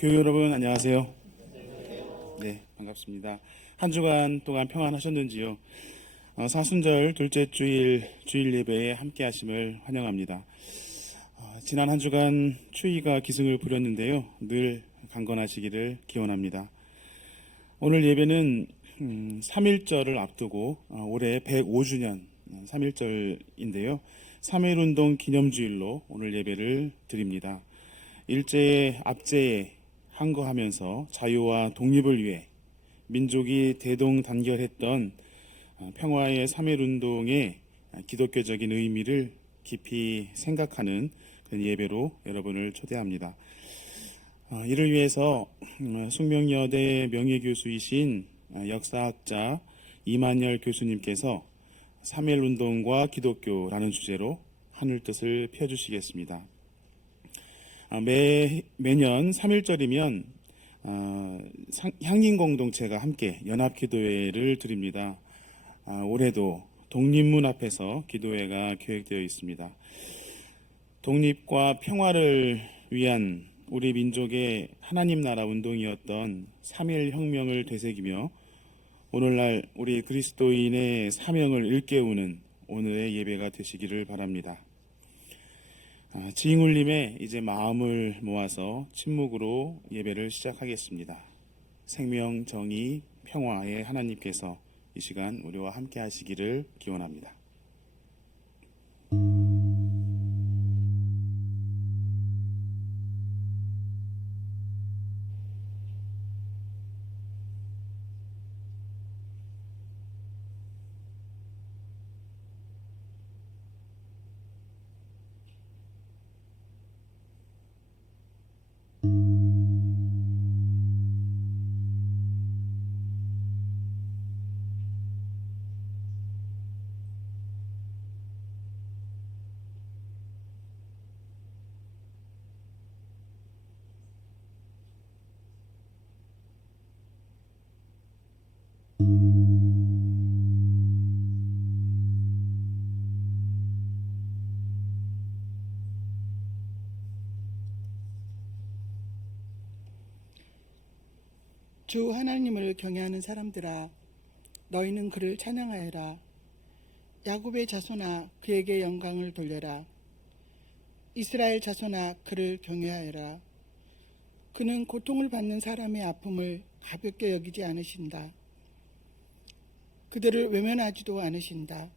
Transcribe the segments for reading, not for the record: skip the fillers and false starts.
교회 여러분 안녕하세요. 네, 반갑습니다. 한 주간 동안 평안하셨는지요? 사순절 둘째 주일 예배에 함께 하심을 환영합니다. 지난 한 주간 추위가 기승을 부렸는데요. 늘 강건하시기를 기원합니다. 오늘 예배는 3.1절을 앞두고 올해 105주년 3.1절인데요. 3.1운동 기념주일로 오늘 예배를 드립니다. 일제의 압제에 항거하면서 자유와 독립을 위해 민족이 대동단결했던 평화의 3.1운동의 기독교적인 의미를 깊이 생각하는 그런 예배로 여러분을 초대합니다. 이를 위해서 숙명여대 명예교수이신 역사학자 이만열 교수님께서 3.1운동과 기독교라는 주제로 하늘뜻을 펴주시겠습니다. 매년 3.1절이면 향인공동체가 함께 연합기도회를 드립니다. 올해도 독립문 앞에서 기도회가 계획되어 있습니다. 독립과 평화를 위한 우리 민족의 하나님 나라 운동이었던 3.1 혁명을 되새기며 오늘날 우리 그리스도인의 사명을 일깨우는 오늘의 예배가 되시기를 바랍니다. 지잉 울림에 이제 마음을 모아서 침묵으로 예배를 시작하겠습니다. 생명, 정의, 평화의 하나님께서 이 시간 우리와 함께 하시기를 기원합니다. 주 하나님을 경외하는 사람들아, 너희는 그를 찬양하여라. 야곱의 자손아, 그에게 영광을 돌려라. 이스라엘 자손아, 그를 경외하여라. 그는 고통을 받는 사람의 아픔을 가볍게 여기지 않으신다. 그들을 외면하지도 않으신다.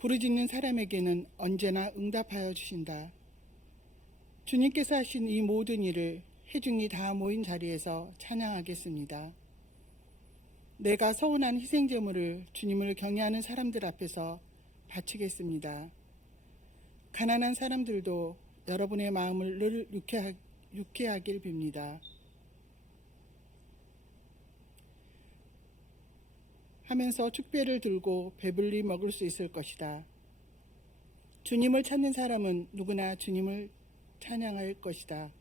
부르짖는 사람에게는 언제나 응답하여 주신다. 주님께서 하신 이 모든 일을 회중이 다 모인 자리에서 찬양하겠습니다. 내가 서운한 희생제물을 주님을 경외하는 사람들 앞에서 바치겠습니다. 가난한 사람들도 여러분의 마음을 늘 유쾌하길 빕니다. 하면서 축배를 들고 배불리 먹을 수 있을 것이다. 주님을 찾는 사람은 누구나 주님을 찬양할 것이다.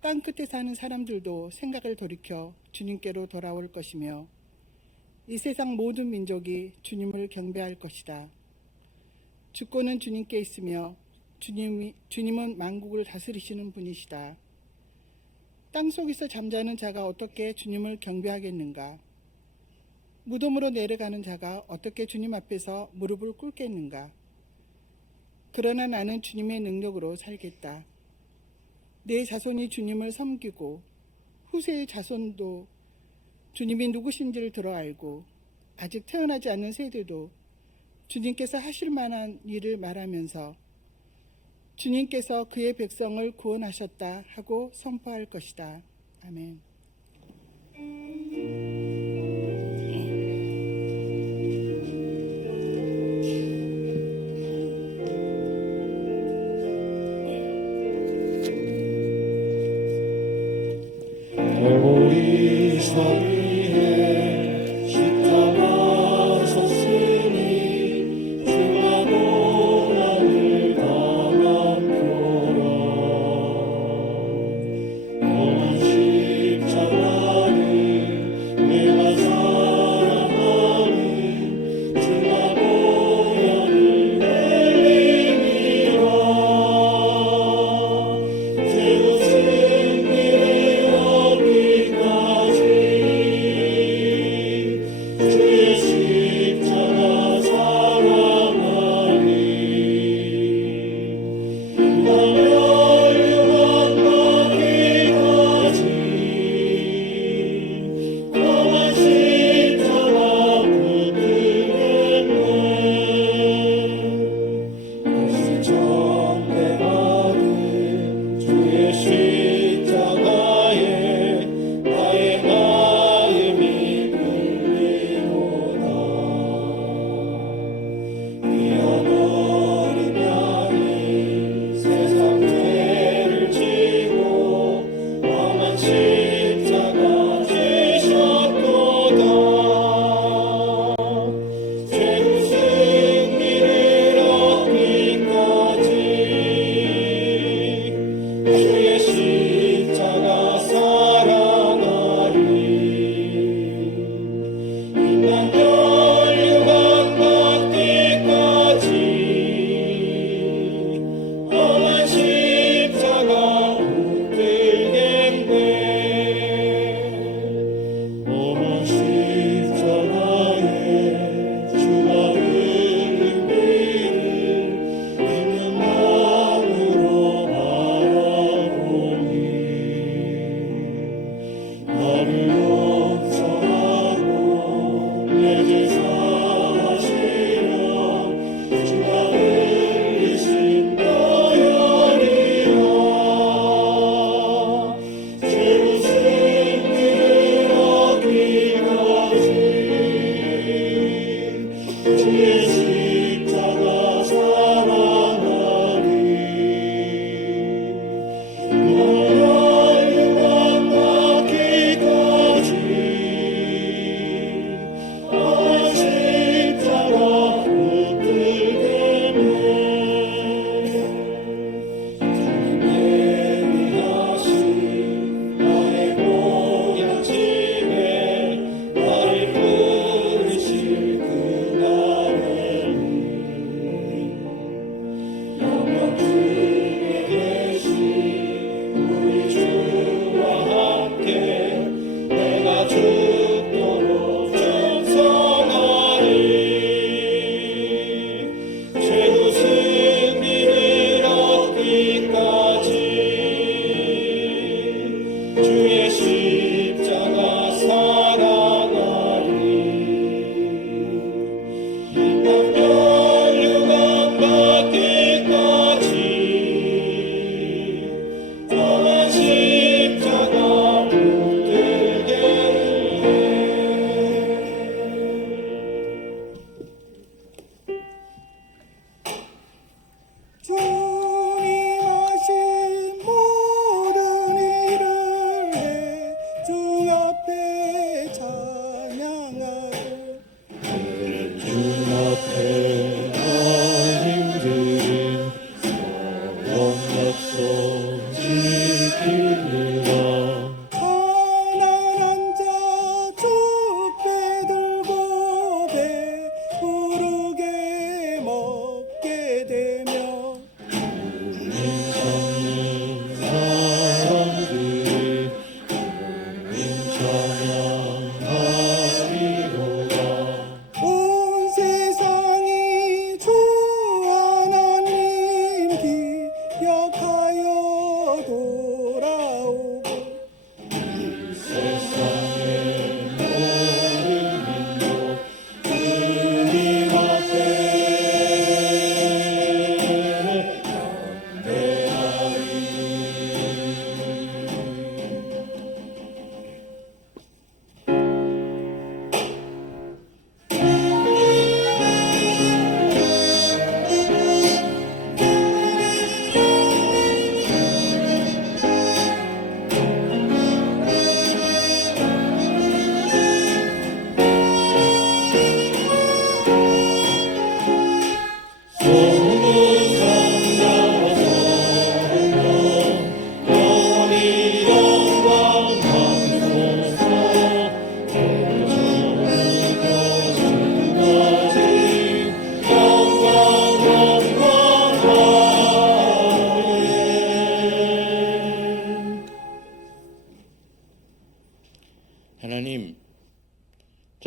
땅 끝에 사는 사람들도 생각을 돌이켜 주님께로 돌아올 것이며 이 세상 모든 민족이 주님을 경배할 것이다. 주권은 주님께 있으며 주님은 만국을 다스리시는 분이시다. 땅 속에서 잠자는 자가 어떻게 주님을 경배하겠는가? 무덤으로 내려가는 자가 어떻게 주님 앞에서 무릎을 꿇겠는가? 그러나 나는 주님의 능력으로 살겠다. 내 자손이 주님을 섬기고 후세의 자손도 주님이 누구신지를 들어 알고 아직 태어나지 않는 세대도 주님께서 하실 만한 일을 말하면서 주님께서 그의 백성을 구원하셨다 하고 선포할 것이다. 아멘. 우리 사이에 십자가 섰으니 승하고 나를 당한 표라. 원한 십자가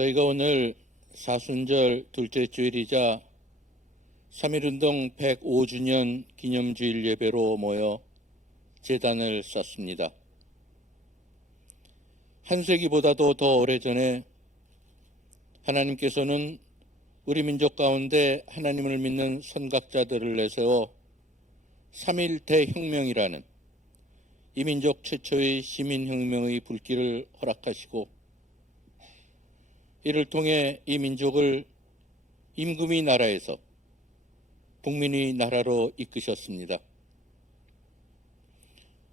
저희가 오늘 사순절 둘째 주일이자 3.1운동 105주년 기념주일 예배로 모여 제단을 쌓습니다. 한 세기보다도 더 오래전에 하나님께서는 우리 민족 가운데 하나님을 믿는 선각자들을 내세워 3.1 대혁명이라는 이 민족 최초의 시민혁명의 불길을 허락하시고 이를 통해 이 민족을 임금의 나라에서 국민의 나라로 이끄셨습니다.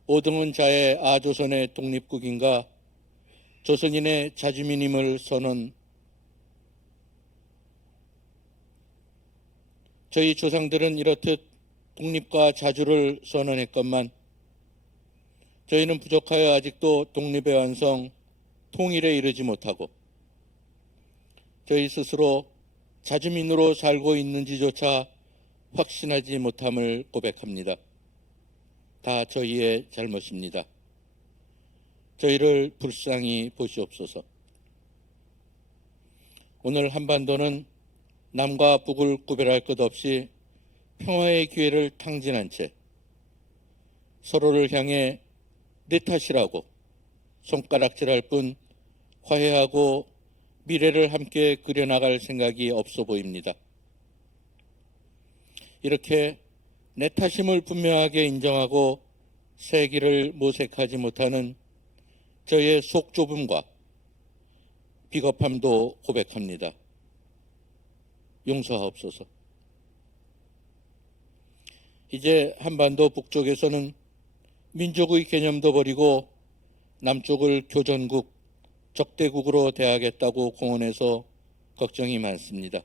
오등은 자의 아조선의 독립국인가 조선인의 자주민임을 선언. 저희 조상들은 이렇듯 독립과 자주를 선언했건만 저희는 부족하여 아직도 독립의 완성, 통일에 이르지 못하고 저희 스스로 자주민으로 살고 있는지조차 확신하지 못함을 고백합니다. 다 저희의 잘못입니다. 저희를 불쌍히 보시옵소서. 오늘 한반도는 남과 북을 구별할 것 없이 평화의 기회를 탕진한 채 서로를 향해 내 탓이라고 손가락질할 뿐 화해하고 미래를 함께 그려나갈 생각이 없어 보입니다. 이렇게 내 탓임을 분명하게 인정하고 새 길을 모색하지 못하는 저의 속 좁음과 비겁함도 고백합니다. 용서하옵소서. 이제 한반도 북쪽에서는 민족의 개념도 버리고 남쪽을 교전국, 적대국으로 대하겠다고 공언해서 걱정이 많습니다.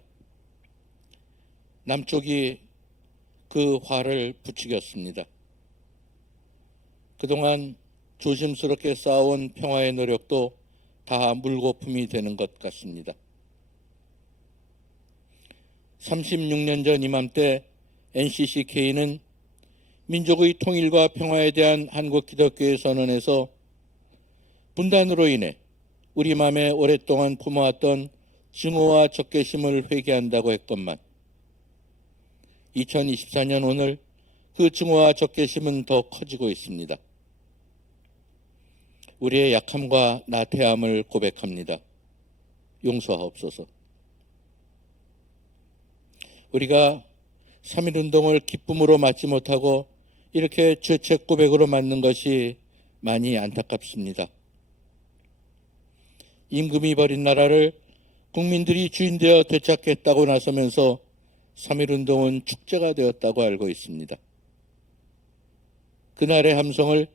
남쪽이 그 화를 부추겼습니다. 그동안 조심스럽게 쌓아온 평화의 노력도 다 물거품이 되는 것 같습니다. 36년 전 이맘때 NCCK는 민족의 통일과 평화에 대한 한국기독교의 선언에서 분단으로 인해 우리 마음에 오랫동안 품어왔던 증오와 적개심을 회개한다고 했건만 2024년 오늘 그 증오와 적개심은 더 커지고 있습니다. 우리의 약함과 나태함을 고백합니다. 용서하옵소서. 우리가 3.1운동을 기쁨으로 맞지 못하고 이렇게 죄책 고백으로 맞는 것이 많이 안타깝습니다. 임금이 버린 나라를 국민들이 주인되어 되찾겠다고 나서면서 3.1운동은 축제가 되었다고 알고 있습니다. 그날의 함성을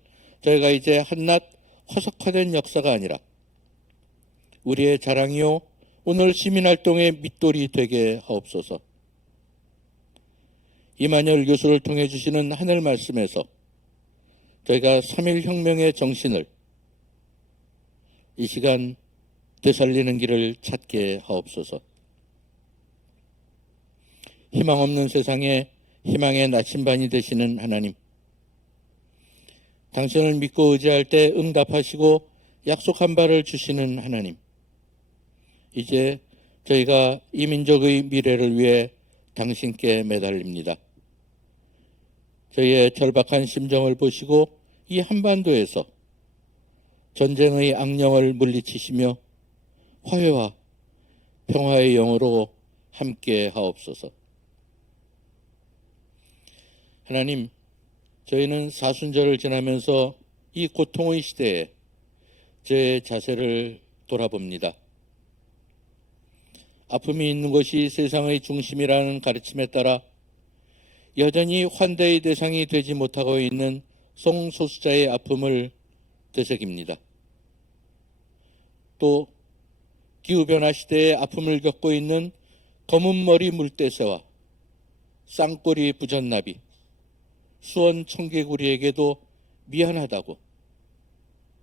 저희가 이제 한낱 화석화된 역사가 아니라 우리의 자랑이요 오늘 시민활동의 밑돌이 되게 하옵소서. 이만열 교수를 통해 주시는 하늘 말씀에서 저희가 3.1 혁명의 정신을 이 시간 되살리는 길을 찾게 하옵소서. 희망 없는 세상에 희망의 나침반이 되시는 하나님, 당신을 믿고 의지할 때 응답하시고 약속한 바를 주시는 하나님, 이제 저희가 이 민족의 미래를 위해 당신께 매달립니다. 저희의 절박한 심정을 보시고 이 한반도에서 전쟁의 악령을 물리치시며 화해와 평화의 영으로 함께 하옵소서. 하나님, 저희는 사순절을 지나면서 이 고통의 시대에 저의 자세를 돌아봅니다. 아픔이 있는 것이 세상의 중심이라는 가르침에 따라 여전히 환대의 대상이 되지 못하고 있는 성소수자의 아픔을 되새깁니다. 또 기후변화 시대에 아픔을 겪고 있는 검은머리 물대새와 쌍꼬리 부전나비, 수원 청개구리에게도 미안하다고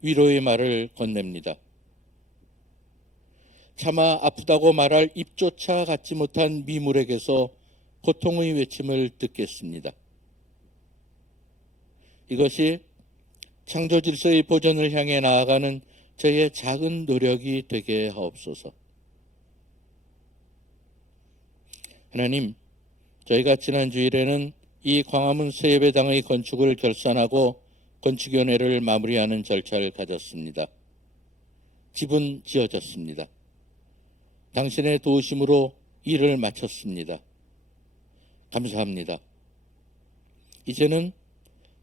위로의 말을 건넵니다. 차마 아프다고 말할 입조차 갖지 못한 미물에게서 고통의 외침을 듣겠습니다. 이것이 창조 질서의 보존을 향해 나아가는 저의 작은 노력이 되게 하옵소서. 하나님, 저희가 지난 주일에는 이 광화문 세예배당의 건축을 결산하고 건축위원회를 마무리하는 절차를 가졌습니다. 집은 지어졌습니다. 당신의 도우심으로 일을 마쳤습니다. 감사합니다. 이제는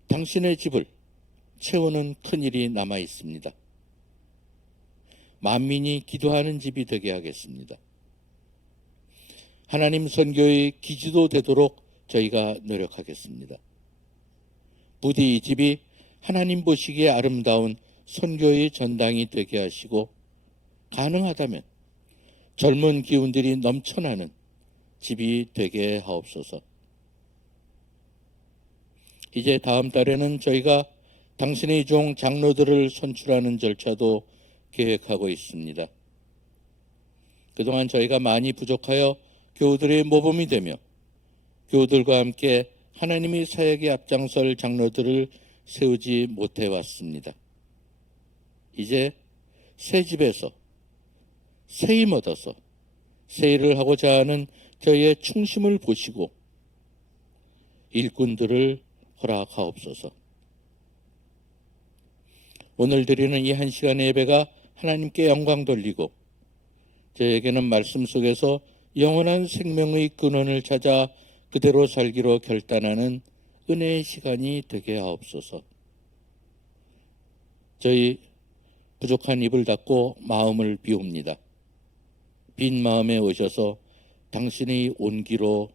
당신의 집을 채우는 큰일이 남아 있습니다. 만민이 기도하는 집이 되게 하겠습니다. 하나님 선교의 기지도 되도록 저희가 노력하겠습니다. 부디 이 집이 하나님 보시기에 아름다운 선교의 전당이 되게 하시고 가능하다면 젊은 기운들이 넘쳐나는 집이 되게 하옵소서. 이제 다음 달에는 저희가 당신의 종 장로들을 선출하는 절차도 계획하고 있습니다. 그동안 저희가 많이 부족하여 교우들의 모범이 되며 교우들과 함께 하나님의 사역에 앞장설 장로들을 세우지 못해 왔습니다. 이제 새 집에서 새 힘 얻어서 새 일을 하고자 하는 저희의 충심을 보시고 일꾼들을 허락하옵소서. 오늘 드리는 이 한 시간의 예배가 하나님께 영광 돌리고 저에게는 말씀 속에서 영원한 생명의 근원을 찾아 그대로 살기로 결단하는 은혜의 시간이 되게 하옵소서. 저희 부족한 입을 닫고 마음을 비웁니다. 빈 마음에 오셔서 당신의 온기로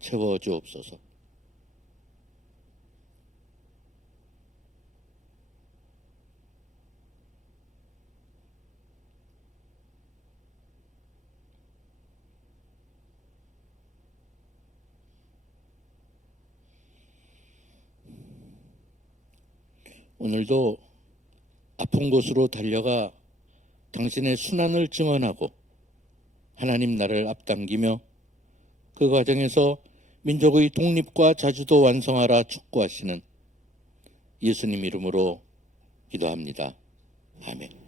채워주옵소서. 오늘도 아픈 곳으로 달려가 당신의 순환을 증언하고 하나님 나라를 앞당기며 그 과정에서 민족의 독립과 자주도 완성하라 축구하시는 예수님 이름으로 기도합니다. 아멘.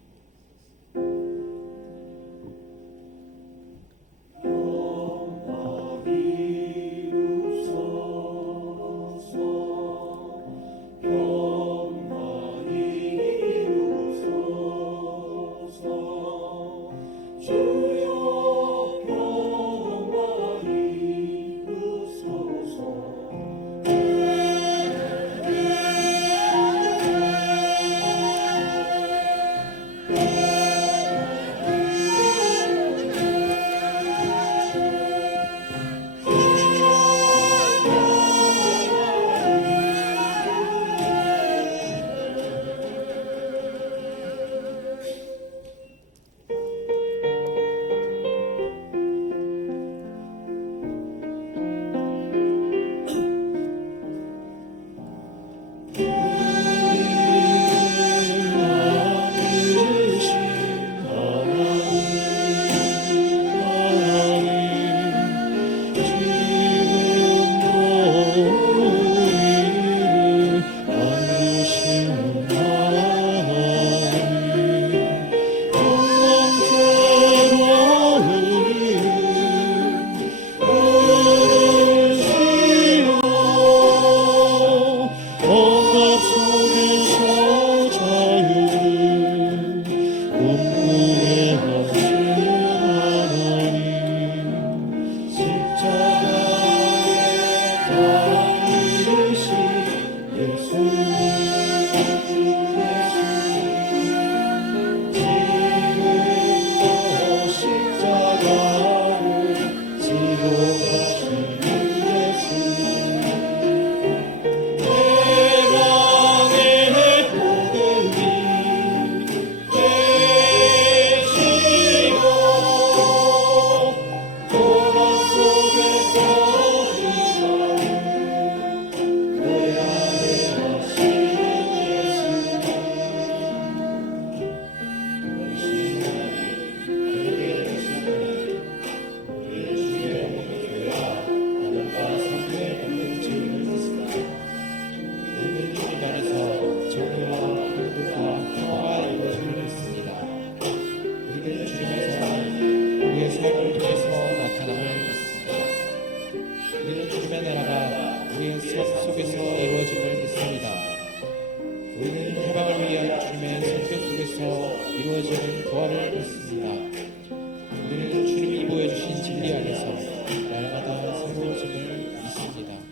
삶을 통해서 나타남을 믿습니다. 하나님의 나라가 우리의 삶 속에서 이루어짐을 믿습니다. 우리는 해방을 위한 주님의 선택 속에서 이루어지는 부활을 믿습니다. 우리는 주님이 보여주신 진리 안에서 날마다 새로워짐을 믿습니다.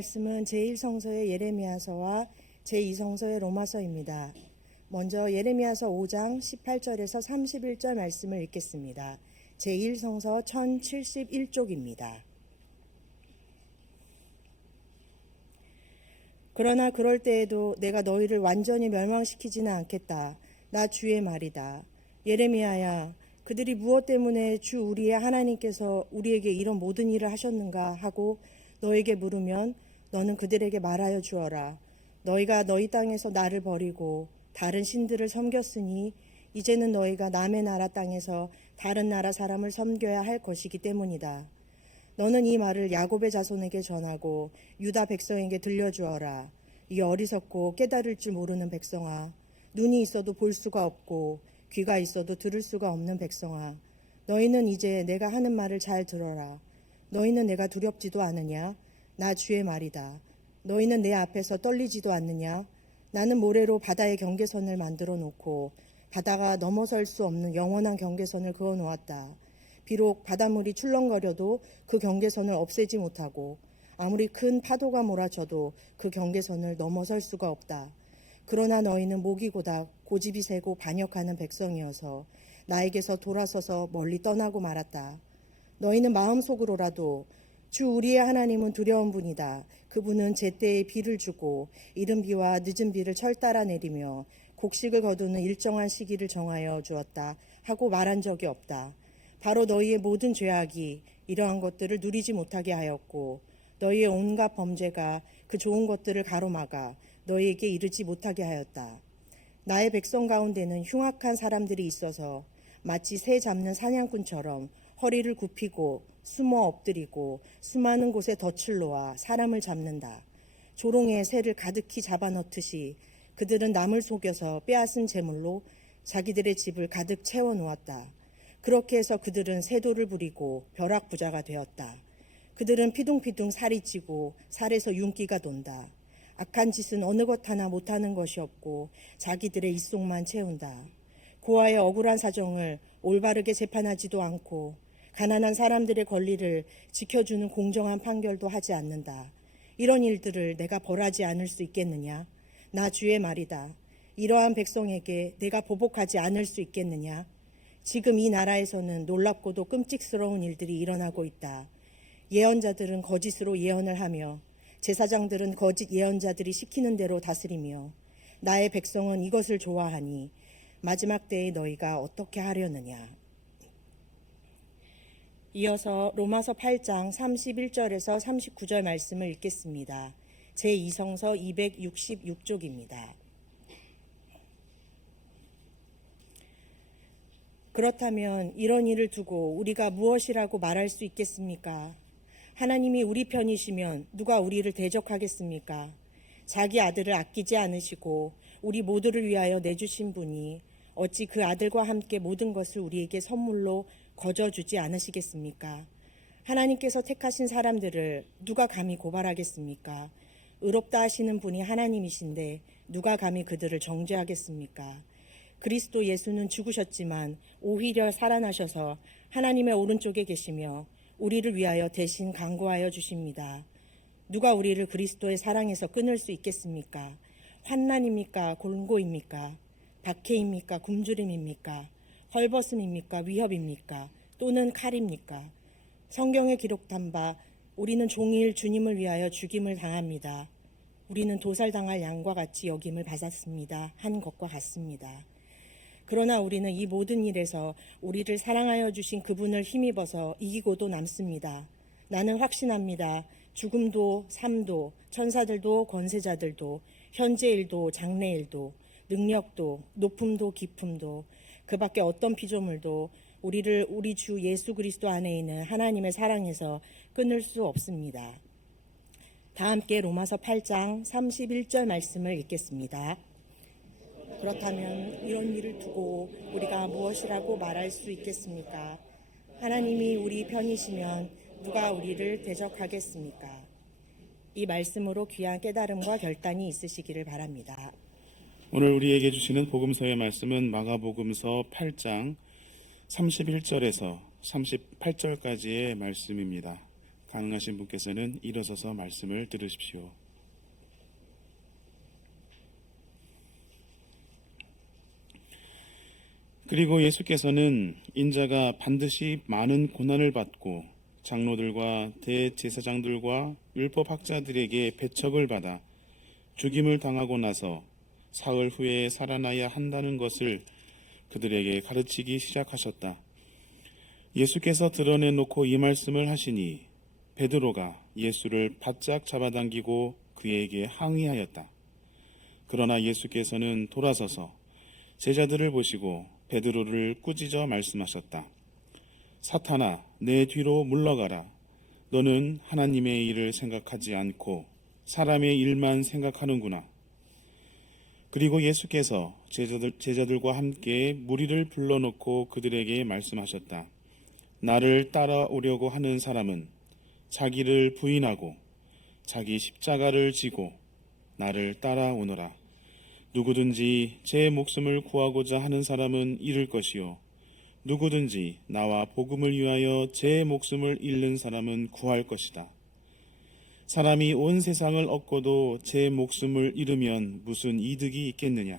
말씀은 제1성서의 예레미야서와 제2성서의 로마서입니다. 먼저 예레미야서 5장 18절에서 31절 말씀을 읽겠습니다. 제1성서 1071쪽입니다. 그러나 그럴 때에도 내가 너희를 완전히 멸망시키지는 않겠다. 나 주의 말이다. 예레미야야, 그들이 무엇 때문에 주 우리의 하나님께서 우리에게 이런 모든 일을 하셨는가 하고 너에게 물으면 너는 그들에게 말하여 주어라. 너희가 너희 땅에서 나를 버리고 다른 신들을 섬겼으니 이제는 너희가 남의 나라 땅에서 다른 나라 사람을 섬겨야 할 것이기 때문이다. 너는 이 말을 야곱의 자손에게 전하고 유다 백성에게 들려주어라. 이 어리석고 깨달을 줄 모르는 백성아, 눈이 있어도 볼 수가 없고 귀가 있어도 들을 수가 없는 백성아, 너희는 이제 내가 하는 말을 잘 들어라. 너희는 내가 두렵지도 않으냐? 나 주의 말이다. 너희는 내 앞에서 떨리지도 않느냐? 나는 모래로 바다의 경계선을 만들어 놓고 바다가 넘어설 수 없는 영원한 경계선을 그어 놓았다. 비록 바닷물이 출렁거려도 그 경계선을 없애지 못하고 아무리 큰 파도가 몰아쳐도 그 경계선을 넘어설 수가 없다. 그러나 너희는 목이 고다 고집이 세고 반역하는 백성이어서 나에게서 돌아서서 멀리 떠나고 말았다. 너희는 마음속으로라도 주 우리의 하나님은 두려운 분이다. 그분은 제때에 비를 주고 이른 비와 늦은 비를 철따라 내리며 곡식을 거두는 일정한 시기를 정하여 주었다 하고 말한 적이 없다. 바로 너희의 모든 죄악이 이러한 것들을 누리지 못하게 하였고 너희의 온갖 범죄가 그 좋은 것들을 가로막아 너희에게 이르지 못하게 하였다. 나의 백성 가운데는 흉악한 사람들이 있어서 마치 새 잡는 사냥꾼처럼 허리를 굽히고 숨어 엎드리고 수많은 곳에 덫을 놓아 사람을 잡는다. 조롱에 새를 가득히 잡아넣듯이 그들은 남을 속여서 빼앗은 재물로 자기들의 집을 가득 채워놓았다. 그렇게 해서 그들은 세도를 부리고 벼락부자가 되었다. 그들은 피둥피둥 살이 찌고 살에서 윤기가 돈다. 악한 짓은 어느 것 하나 못하는 것이 없고 자기들의 입속만 채운다. 고아의 억울한 사정을 올바르게 재판하지도 않고 가난한 사람들의 권리를 지켜주는 공정한 판결도 하지 않는다. 이런 일들을 내가 벌하지 않을 수 있겠느냐? 나 주의 말이다. 이러한 백성에게 내가 보복하지 않을 수 있겠느냐? 지금 이 나라에서는 놀랍고도 끔찍스러운 일들이 일어나고 있다. 예언자들은 거짓으로 예언을 하며 제사장들은 거짓 예언자들이 시키는 대로 다스리며 나의 백성은 이것을 좋아하니 마지막 때에 너희가 어떻게 하려느냐. 이어서 로마서 8장 31절에서 39절 말씀을 읽겠습니다. 제2성서 266쪽입니다. 그렇다면 이런 일을 두고 우리가 무엇이라고 말할 수 있겠습니까? 하나님이 우리 편이시면 누가 우리를 대적하겠습니까? 자기 아들을 아끼지 않으시고 우리 모두를 위하여 내주신 분이 어찌 그 아들과 함께 모든 것을 우리에게 선물로 거저주지 않으시겠습니까? 하나님께서 택하신 사람들을 누가 감히 고발하겠습니까? 의롭다 하시는 분이 하나님이신데 누가 감히 그들을 정죄하겠습니까? 그리스도 예수는 죽으셨지만 오히려 살아나셔서 하나님의 오른쪽에 계시며 우리를 위하여 대신 간구하여 주십니다. 누가 우리를 그리스도의 사랑에서 끊을 수 있겠습니까? 환난입니까? 골고입니까? 박해입니까? 굶주림입니까? 헐벗음입니까? 위협입니까? 또는 칼입니까? 성경에 기록한 바 우리는 종일 주님을 위하여 죽임을 당합니다. 우리는 도살당할 양과 같이 여김을 받았습니다. 한 것과 같습니다. 그러나 우리는 이 모든 일에서 우리를 사랑하여 주신 그분을 힘입어서 이기고도 남습니다. 나는 확신합니다. 죽음도 삶도 천사들도 권세자들도 현재일도 장래일도 능력도 높음도 깊음도 그 밖에 어떤 피조물도 우리를 우리 주 예수 그리스도 안에 있는 하나님의 사랑에서 끊을 수 없습니다. 다 함께 로마서 8장 31절 말씀을 읽겠습니다. 그렇다면 이런 일을 두고 우리가 무엇이라고 말할 수 있겠습니까? 하나님이 우리 편이시면 누가 우리를 대적하겠습니까? 이 말씀으로 귀한 깨달음과 결단이 있으시기를 바랍니다. 오늘 우리에게 주시는 복음서의 말씀은 마가복음서 8장 31절에서 38절까지의 말씀입니다. 가능하신 분께서는 일어서서 말씀을 들으십시오. 그리고 예수께서는 인자가 반드시 많은 고난을 받고 장로들과 대제사장들과 율법학자들에게 배척을 받아 죽임을 당하고 나서 사흘 후에 살아나야 한다는 것을 그들에게 가르치기 시작하셨다. 예수께서 드러내놓고 이 말씀을 하시니 베드로가 예수를 바짝 잡아당기고 그에게 항의하였다. 그러나 예수께서는 돌아서서 제자들을 보시고 베드로를 꾸짖어 말씀하셨다. 사탄아, 내 뒤로 물러가라. 너는 하나님의 일을 생각하지 않고 사람의 일만 생각하는구나. 그리고 예수께서 제자들과 함께 무리를 불러놓고 그들에게 말씀하셨다. 나를 따라오려고 하는 사람은 자기를 부인하고 자기 십자가를 지고 나를 따라오너라. 누구든지 제 목숨을 구하고자 하는 사람은 잃을 것이요 누구든지 나와 복음을 위하여 제 목숨을 잃는 사람은 구할 것이다. 사람이 온 세상을 얻고도 제 목숨을 잃으면 무슨 이득이 있겠느냐?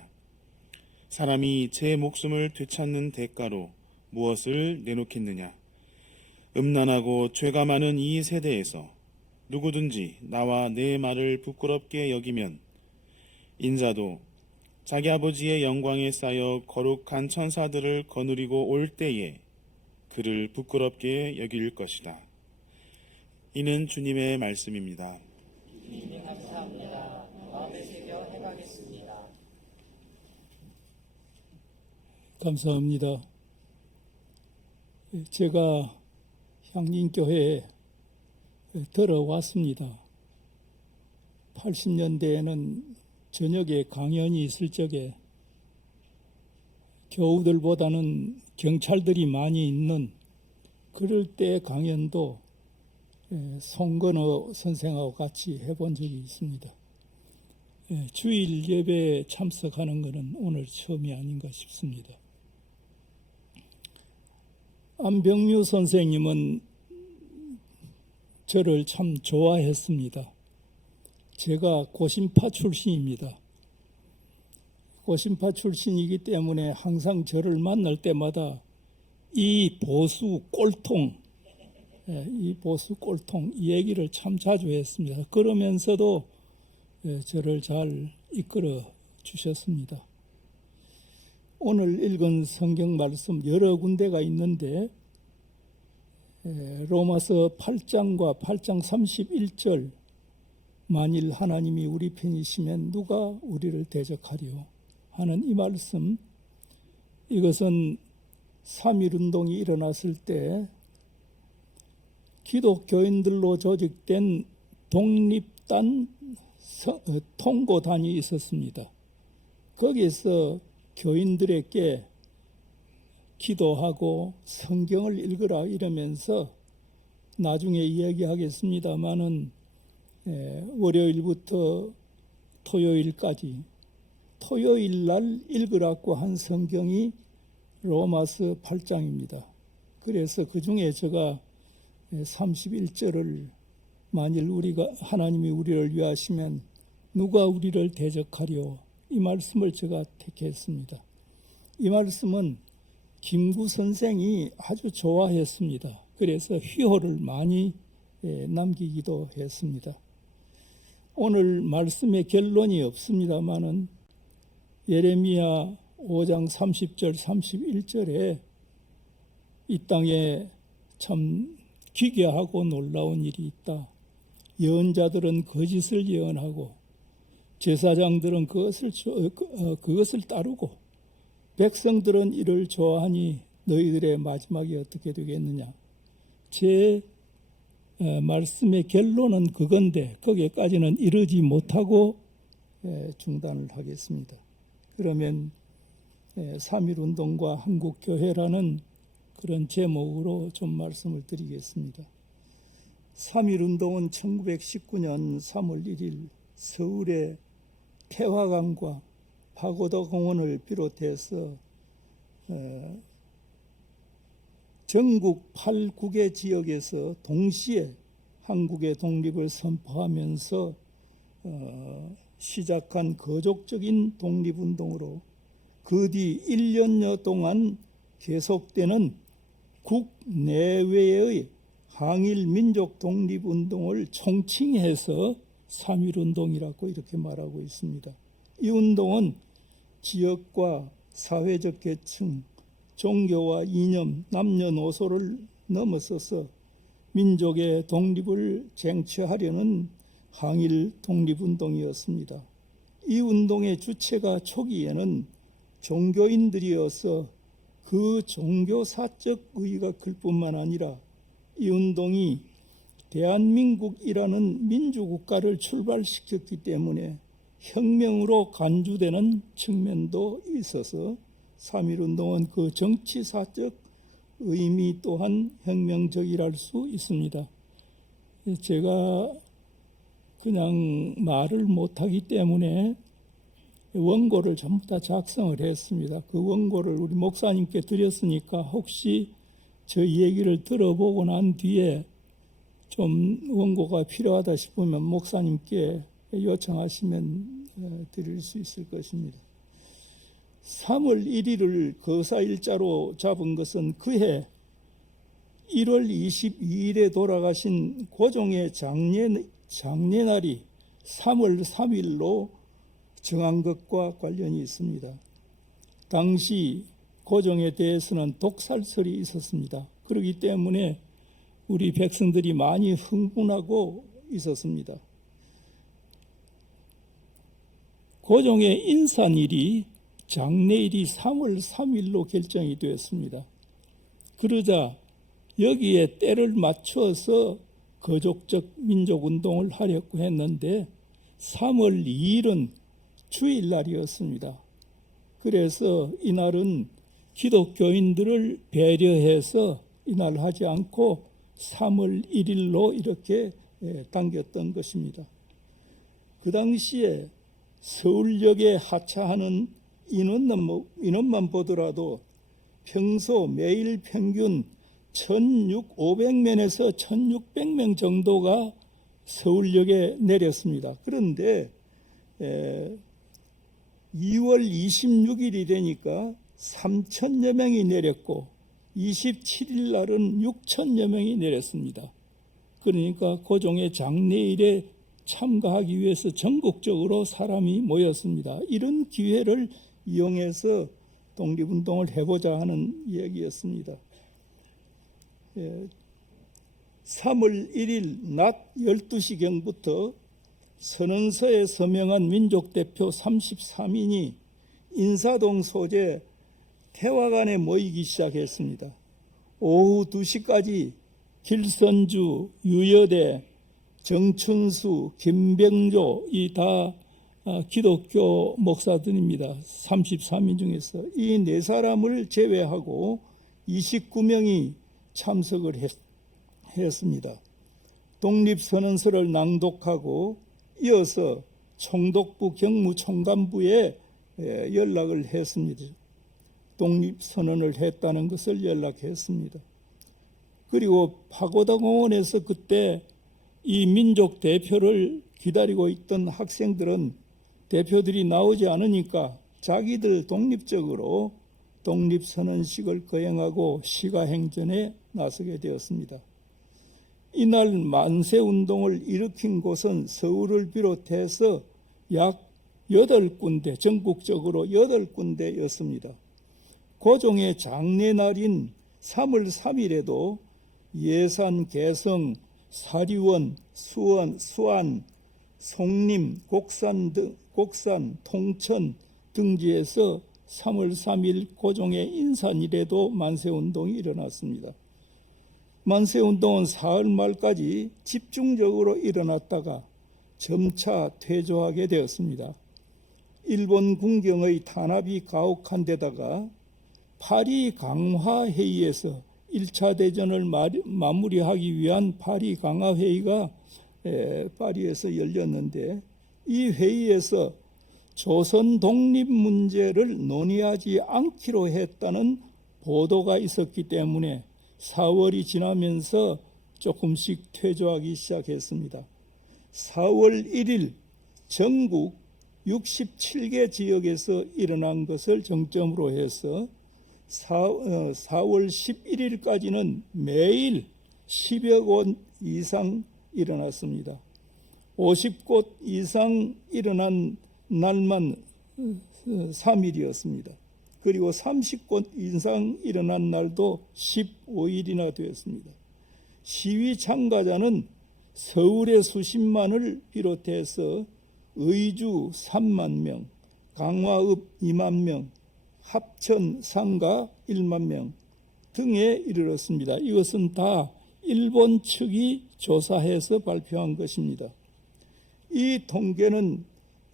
사람이 제 목숨을 되찾는 대가로 무엇을 내놓겠느냐? 음란하고 죄가 많은 이 세대에서 누구든지 나와 내 말을 부끄럽게 여기면 인자도 자기 아버지의 영광에 쌓여 거룩한 천사들을 거느리고 올 때에 그를 부끄럽게 여길 것이다. 이는 주님의 말씀입니다. 주님 감사합니다. 마음에 새겨 행하겠습니다. 감사합니다. 제가 향림교회에 들어왔습니다. 80년대에는 저녁에 강연이 있을 적에 교우들보다는 경찰들이 많이 있는 그럴 때 강연도 송건호 선생하고 같이 해본 적이 있습니다. 주일 예배에 참석하는 것은 오늘 처음이 아닌가 싶습니다. 안병뮤 선생님은 저를 참 좋아했습니다. 제가 고심파 출신입니다. 고심파 출신이기 때문에 항상 저를 만날 때마다 이 보수 꼴통 이 얘기를 참 자주 했습니다. 그러면서도 저를 잘 이끌어 주셨습니다. 오늘 읽은 성경 말씀 여러 군데가 있는데 로마서 8장과 8장 31절 만일 하나님이 우리 편이시면 누가 우리를 대적하리요 하는 이 말씀, 이것은 3.1운동이 일어났을 때 기독교인들로 조직된 독립단 통고단이 있었습니다. 거기에서 교인들에게 기도하고 성경을 읽으라 이러면서 나중에 이야기하겠습니다마는 월요일부터 토요일까지 토요일 날 읽으라고 한 성경이 로마서 8장입니다. 그래서 그 중에 제가 31절을 만일 하나님이 우리를 위하시면 누가 우리를 대적하리요 이 말씀을 제가 택했습니다. 이 말씀은 김구 선생이 아주 좋아했습니다. 그래서 휘호를 많이 남기기도 했습니다. 오늘 말씀의 결론이 없습니다마는 예레미야 5장 30절 31절에 이 땅에 참 기괴하고 놀라운 일이 있다. 예언자들은 거짓을 예언하고 제사장들은 그것을 따르고 백성들은 이를 좋아하니 너희들의 마지막이 어떻게 되겠느냐. 제 말씀의 결론은 그건데 거기까지는 이르지 못하고 중단을 하겠습니다. 그러면 3.1운동과 한국교회라는 그런 제목으로 좀 말씀을 드리겠습니다. 3.1운동은 1919년 3월 1일 서울의 태화강과 파고다 공원을 비롯해서 전국 8국의 지역에서 동시에 한국의 독립을 선포하면서 시작한 거족적인 독립운동으로 그 뒤 1년여 동안 계속되는 국내외의 항일 민족 독립운동을 총칭해서 3.1운동이라고 이렇게 말하고 있습니다. 이 운동은 지역과 사회적 계층, 종교와 이념, 남녀노소를 넘어서서 민족의 독립을 쟁취하려는 항일 독립운동이었습니다. 이 운동의 주체가 초기에는 종교인들이어서 그 종교사적 의의가 클 뿐만 아니라 이 운동이 대한민국이라는 민주국가를 출발시켰기 때문에 혁명으로 간주되는 측면도 있어서 3.1운동은 그 정치사적 의미 또한 혁명적이랄 수 있습니다. 제가 그냥 말을 못하기 때문에 원고를 전부 다 작성을 했습니다. 그 원고를 우리 목사님께 드렸으니까 혹시 저 얘기를 들어보고 난 뒤에 좀 원고가 필요하다 싶으면 목사님께 요청하시면 드릴 수 있을 것입니다. 3월 1일을 거사일자로 잡은 것은 그해 1월 22일에 돌아가신 고종의 장례날이 3월 3일로 정한 것과 관련이 있습니다. 당시 고종에 대해서는 독살설이 있었습니다. 그렇기 때문에 우리 백성들이 많이 흥분하고 있었습니다. 고종의 인산일이 장례일이 3월 3일로 결정이 되었습니다. 그러자 여기에 때를 맞추어서 거족적 민족운동을 하려고 했는데 3월 2일은 주일날이었습니다. 그래서 이날은 기독교인들을 배려해서 이날 하지 않고 3월 1일로 이렇게 당겼던 것입니다. 그 당시에 서울역에 하차하는 인원만 보더라도 평소 매일 평균 1,500명에서 1,600명 정도가 서울역에 내렸습니다. 그런데 2월 26일이 되니까 3,000여 명이 내렸고 27일 날은 6,000여 명이 내렸습니다. 그러니까 고종의 장례일에 참가하기 위해서 전국적으로 사람이 모였습니다. 이런 기회를 이용해서 독립운동을 해보자 하는 이야기였습니다. 3월 1일 낮 12시경부터 선언서에 서명한 민족대표 33인이 인사동 소재 태화관에 모이기 시작했습니다. 오후 2시까지 길선주, 유여대, 정춘수, 김병조 이 다 기독교 목사들입니다. 33인 중에서 이 4사람을 제외하고 29명이 참석을 했습니다. 독립선언서를 낭독하고 이어서 총독부 경무총관부에 연락을 했습니다. 독립선언을 했다는 것을 연락했습니다. 그리고 파고다 공원에서 그때 이 민족 대표를 기다리고 있던 학생들은 대표들이 나오지 않으니까 자기들 독립적으로 독립선언식을 거행하고 시가행전에 나서게 되었습니다. 이날 만세운동을 일으킨 곳은 서울을 비롯해서 약 8군데, 전국적으로 8군데였습니다. 고종의 장례날인 3월 3일에도 예산, 개성, 사리원, 수원, 수안, 송림, 곡산, 통천 등지에서 3월 3일 고종의 인산일에도 만세운동이 일어났습니다. 만세운동은 사흘 말까지 집중적으로 일어났다가 점차 퇴조하게 되었습니다. 일본 군경의 탄압이 가혹한 데다가 파리 강화회의에서 1차 대전을 마무리하기 위한 파리 강화회의가 파리에서 열렸는데 이 회의에서 조선 독립 문제를 논의하지 않기로 했다는 보도가 있었기 때문에 4월이 지나면서 조금씩 퇴조하기 시작했습니다. 4월 1일 전국 67개 지역에서 일어난 것을 정점으로 해서 4월 11일까지는 매일 10여 곳 이상 일어났습니다. 50곳 이상 일어난 날만 3일이었습니다. 그리고 30곳 이상 일어난 날도 15일이나 되었습니다. 시위 참가자는 서울의 수십만을 비롯해서 의주 3만 명, 강화읍 2만 명, 합천 상가 1만 명 등에 이르렀습니다. 이것은 다 일본 측이 조사해서 발표한 것입니다. 이 통계는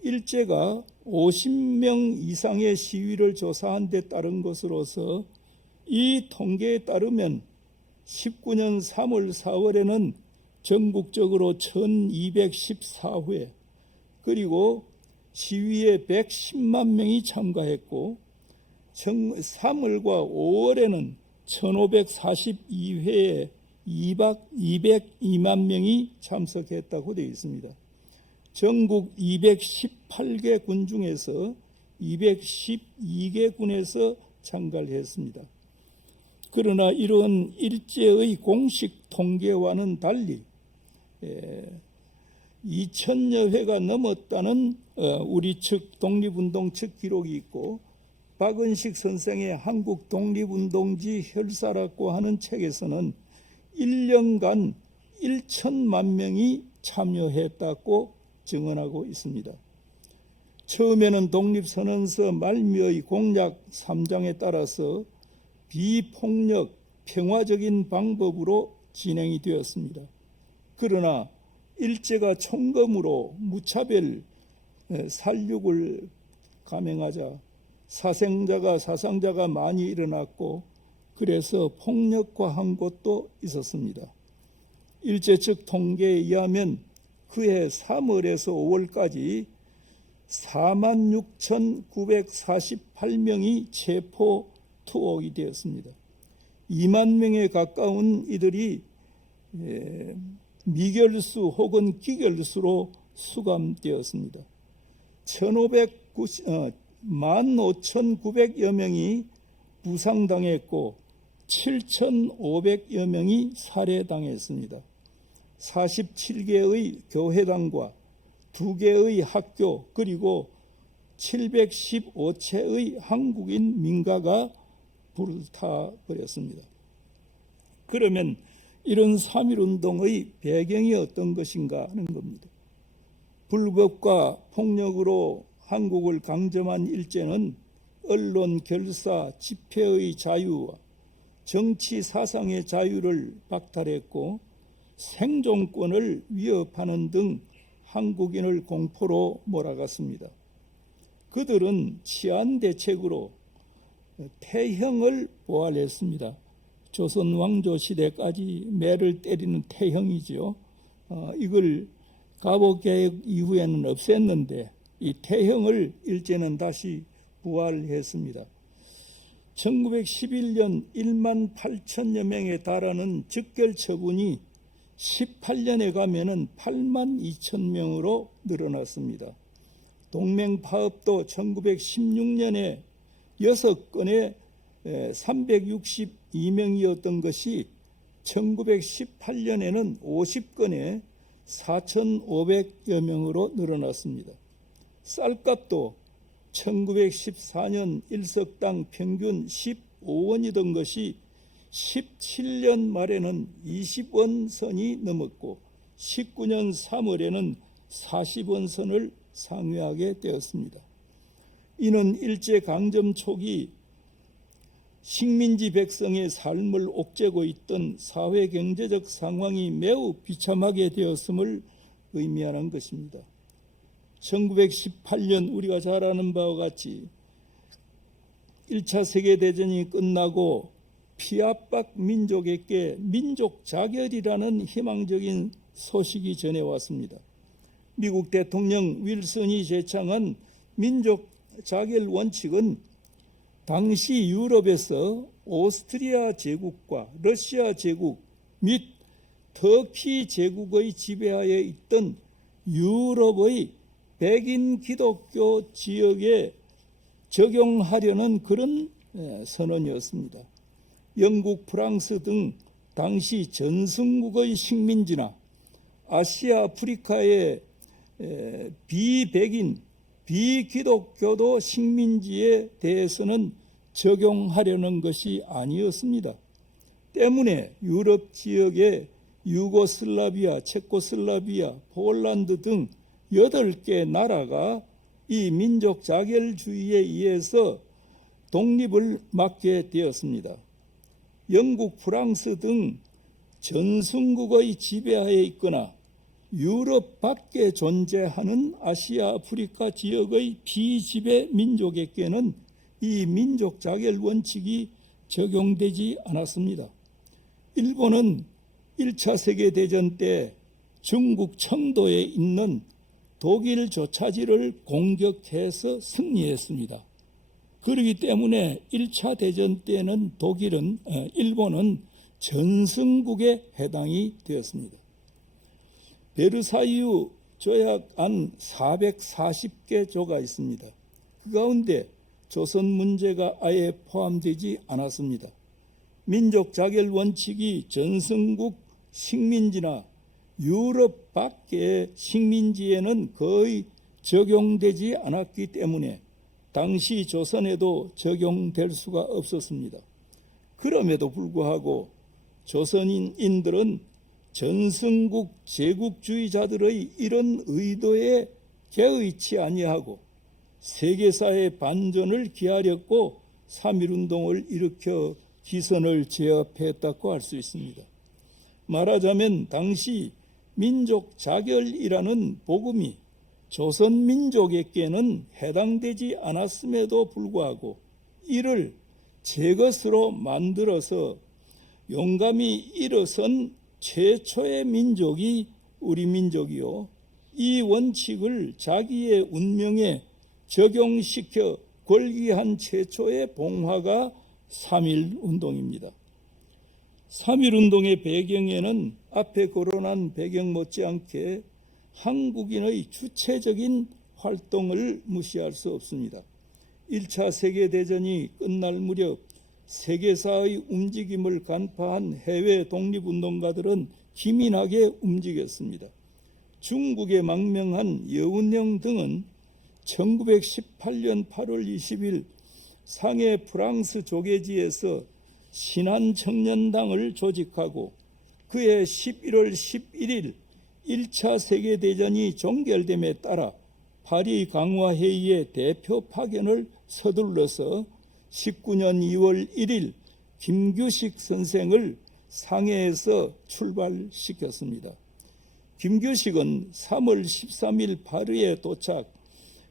일제가 50명 이상의 시위를 조사한 데 따른 것으로서 이 통계에 따르면 19년 3월 4월에는 전국적으로 1214회 그리고 시위에 110만 명이 참가했고 3월과 5월에는 1542회에 202만 명이 참석했다고 되어 있습니다. 전국 218개 군 중에서 212개 군에서 참가를 했습니다. 그러나 이런 일제의 공식 통계와는 달리 2000여 회가 넘었다는 우리 측 독립운동 측 기록이 있고 박은식 선생의 한국 독립운동지 혈사라고 하는 책에서는 1년간 1천만 명이 참여했다고 증언하고 있습니다. 처음에는 독립선언서 말미의 공약 3장에 따라서 비폭력, 평화적인 방법으로 진행이 되었습니다. 그러나 일제가 총검으로 무차별 살육을 감행하자 사상자가 많이 일어났고 그래서 폭력화한 곳도 있었습니다. 일제 측 통계에 의하면 그해 3월에서 5월까지 46,948명이 체포 투옥이 되었습니다. 2만 명에 가까운 이들이 미결수 혹은 기결수로 수감되었습니다. 15,900여 명이 부상당했고 7,500여 명이 살해당했습니다. 47개의 교회당과 2개의 학교 그리고 715채의 한국인 민가가 불타버렸습니다. 그러면 이런 3.1운동의 배경이 어떤 것인가 하는 겁니다. 불법과 폭력으로 한국을 강점한 일제는 언론 결사, 집회의 자유와 정치 사상의 자유를 박탈했고 생존권을 위협하는 등 한국인을 공포로 몰아갔습니다. 그들은 치안 대책으로 태형을 보완했습니다. 조선 왕조 시대까지 매를 때리는 태형이죠. 이걸 갑오개혁 이후에는 없앴는데 이 태형을 일제는 다시 부활했습니다. 1911년 1만 8천여 명에 달하는 즉결 처분이 18년에 가면은 8만 2천 명으로 늘어났습니다. 동맹파업도 1916년에 6건에 362명이었던 것이 1918년에는 50건에 4,500여 명으로 늘어났습니다. 쌀값도 1914년 일석당 평균 15원이던 것이 17년 말에는 20원 선이 넘었고 19년 3월에는 40원 선을 상회하게 되었습니다. 이는 일제강점 초기 식민지 백성의 삶을 옥죄고 있던 사회경제적 상황이 매우 비참하게 되었음을 의미하는 것입니다. 1918년 우리가 잘 아는 바와 같이 1차 세계대전이 끝나고 피압박 민족에게 민족 자결이라는 희망적인 소식이 전해왔습니다. 미국 대통령 윌슨이 제창한 민족 자결 원칙은 당시 유럽에서 오스트리아 제국과 러시아 제국 및 터키 제국의 지배하에 있던 유럽의 백인 기독교 지역에 적용하려는 그런 선언이었습니다. 영국, 프랑스 등 당시 전승국의 식민지나 아시아, 아프리카의 비백인, 비기독교도 식민지에 대해서는 적용하려는 것이 아니었습니다. 때문에 유럽 지역의 유고슬라비아, 체코슬라비아, 폴란드 등 8개 나라가 이 민족 자결주의에 의해서 독립을 맞게 되었습니다. 영국, 프랑스 등 전승국의 지배하에 있거나 유럽 밖에 존재하는 아시아, 아프리카 지역의 비지배 민족에게는 이 민족 자결 원칙이 적용되지 않았습니다. 일본은 1차 세계대전 때 중국 청도에 있는 독일 조차지를 공격해서 승리했습니다. 그렇기 때문에 1차 대전 때는 일본은 전승국에 해당이 되었습니다. 베르사유 조약 안 440개 조가 있습니다. 그 가운데 조선 문제가 아예 포함되지 않았습니다. 민족 자결 원칙이 전승국 식민지나 유럽 밖의 식민지에는 거의 적용되지 않았기 때문에 당시 조선에도 적용될 수가 없었습니다. 그럼에도 불구하고 조선인들은 전승국 제국주의자들의 이런 의도에 개의치 아니하고 세계사의 반전을 기하렸고 3.1운동을 일으켜 기선을 제압했다고 할 수 있습니다. 말하자면 당시 민족 자결이라는 복음이 조선 민족에게는 해당되지 않았음에도 불구하고 이를 제 것으로 만들어서 용감히 일어선 최초의 민족이 우리 민족이요. 이 원칙을 자기의 운명에 적용시켜 권리한 최초의 봉화가 3.1운동입니다. 3.1운동의 배경에는 앞에 거론한 배경 못지않게 한국인의 주체적인 활동을 무시할 수 없습니다. 1차 세계대전이 끝날 무렵 세계사의 움직임을 간파한 해외 독립운동가들은 기민하게 움직였습니다. 중국의 망명한 여운령 등은 1918년 8월 20일 상해 프랑스 조계지에서 신한청년당을 조직하고 그해 11월 11일 1차 세계대전이 종결됨에 따라 파리 강화회의의 대표 파견을 서둘러서 19년 2월 1일 김규식 선생을 상해에서 출발시켰습니다. 김규식은 3월 13일 파리에 도착,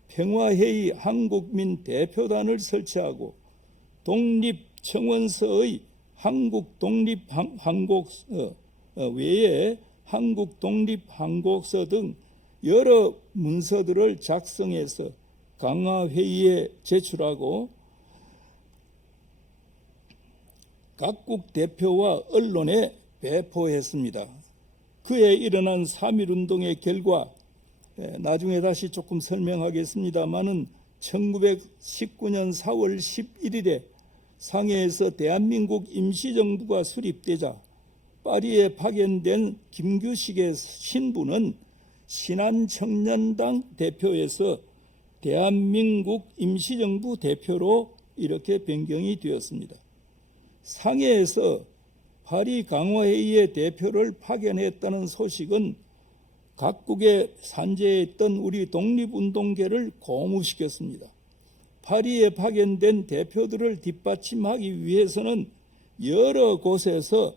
평화회의 한국민 대표단을 설치하고 독립청원서의 한국 독립항공서 외에 한국 독립항공서 등 여러 문서들을 작성해서 강화회의에 제출하고 각국 대표와 언론에 배포했습니다. 그에 일어난 3.1운동의 결과 나중에 다시 조금 설명하겠습니다마는 1919년 4월 11일에 상해에서 대한민국 임시정부가 수립되자 파리에 파견된 김규식의 신분은 신한청년당 대표에서 대한민국 임시정부 대표로 이렇게 변경이 되었습니다. 상해에서 파리 강화회의의 대표를 파견했다는 소식은 각국에 산재했던 우리 독립운동계를 고무시켰습니다. 파리에 파견된 대표들을 뒷받침하기 위해서는 여러 곳에서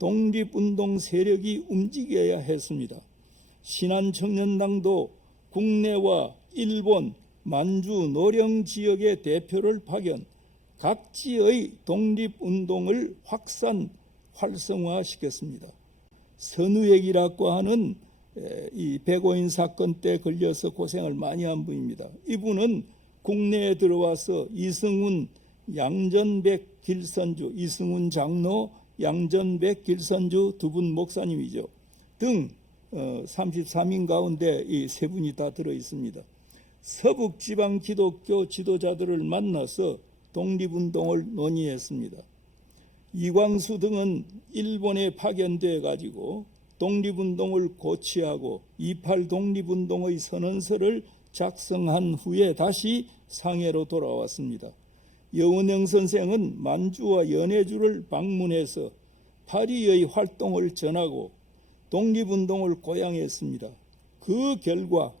독립운동 세력이 움직여야 했습니다. 신한청년당도 국내와 일본, 만주, 노령 지역의 대표를 파견, 각지의 독립운동을 활성화시켰습니다. 선우액이라고 하는 이 백오인 사건 때 걸려서 고생을 많이 한 분입니다. 이분은 국내에 들어와서 이승훈, 양전백, 길선주, 이승훈 장로, 양전백, 길선주 두 분 목사님이죠. 등 33인 가운데 이 세 분이 다 들어 있습니다. 서북 지방 기독교 지도자들을 만나서 독립운동을 논의했습니다. 이광수 등은 일본에 파견돼 가지고 독립운동을 고취하고 28 독립운동의 선언서를 작성한 후에 다시 상해로 돌아왔습니다. 여운형 선생은 만주와 연해주를 방문해서 파리의 활동을 전하고 독립운동을 고양했습니다. 그 결과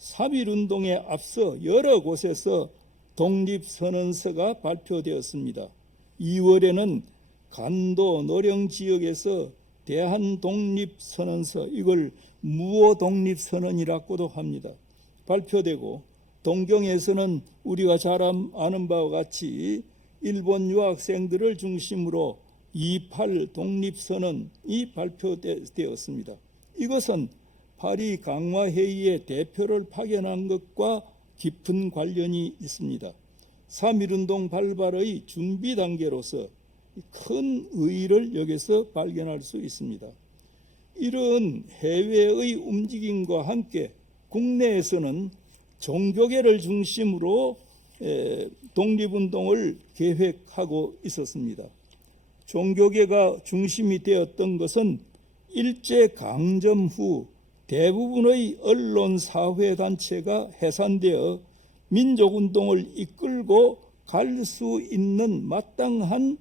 3.1운동에 앞서 여러 곳에서 독립선언서가 발표되었습니다. 2월에는 간도 노령 지역에서 대한독립선언서, 이걸 무호독립선언이라고도 합니다. 발표되고, 동경에서는 우리가 잘 아는 바와 같이 일본 유학생들을 중심으로 28 독립선언이 발표되었습니다. 이것은 파리 강화회의의 대표를 파견한 것과 깊은 관련이 있습니다. 3.1운동 발발의 준비 단계로서 큰 의의를 여기서 발견할 수 있습니다. 이런 해외의 움직임과 함께 국내에서는 종교계를 중심으로 독립운동을 계획하고 있었습니다. 종교계가 중심이 되었던 것은 일제강점 후 대부분의 언론 사회단체가 해산되어 민족운동을 이끌고 갈 수 있는 마땅한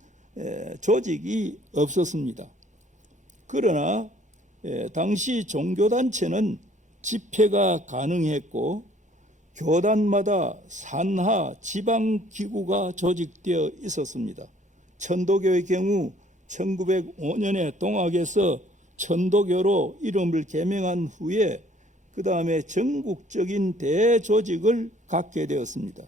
조직이 없었습니다. 그러나 당시 종교단체는 집회가 가능했고 교단마다 산하 지방기구가 조직되어 있었습니다. 천도교의 경우 1905년에 동학에서 천도교로 이름을 개명한 후에 그 다음에 전국적인 대조직을 갖게 되었습니다.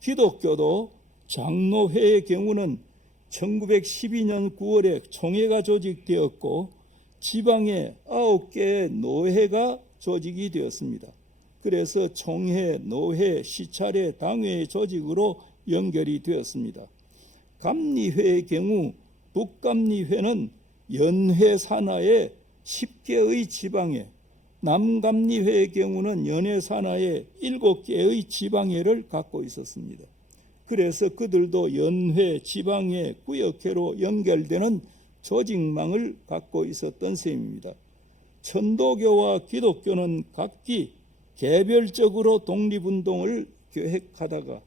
기독교도 장로회의 경우는 1912년 9월에 총회가 조직되었고 지방에 9개의 노회가 조직이 되었습니다. 그래서 총회, 노회, 시찰회, 당회의 조직으로 연결이 되었습니다. 감리회의 경우 북감리회는 연회 산하의 10개의 지방회, 남감리회의 경우는 연회 산하의 7개의 지방회를 갖고 있었습니다. 그래서 그들도 연회, 지방회, 구역회로 연결되는 조직망을 갖고 있었던 셈입니다. 천도교와 기독교는 각기 개별적으로 독립운동을 계획하다가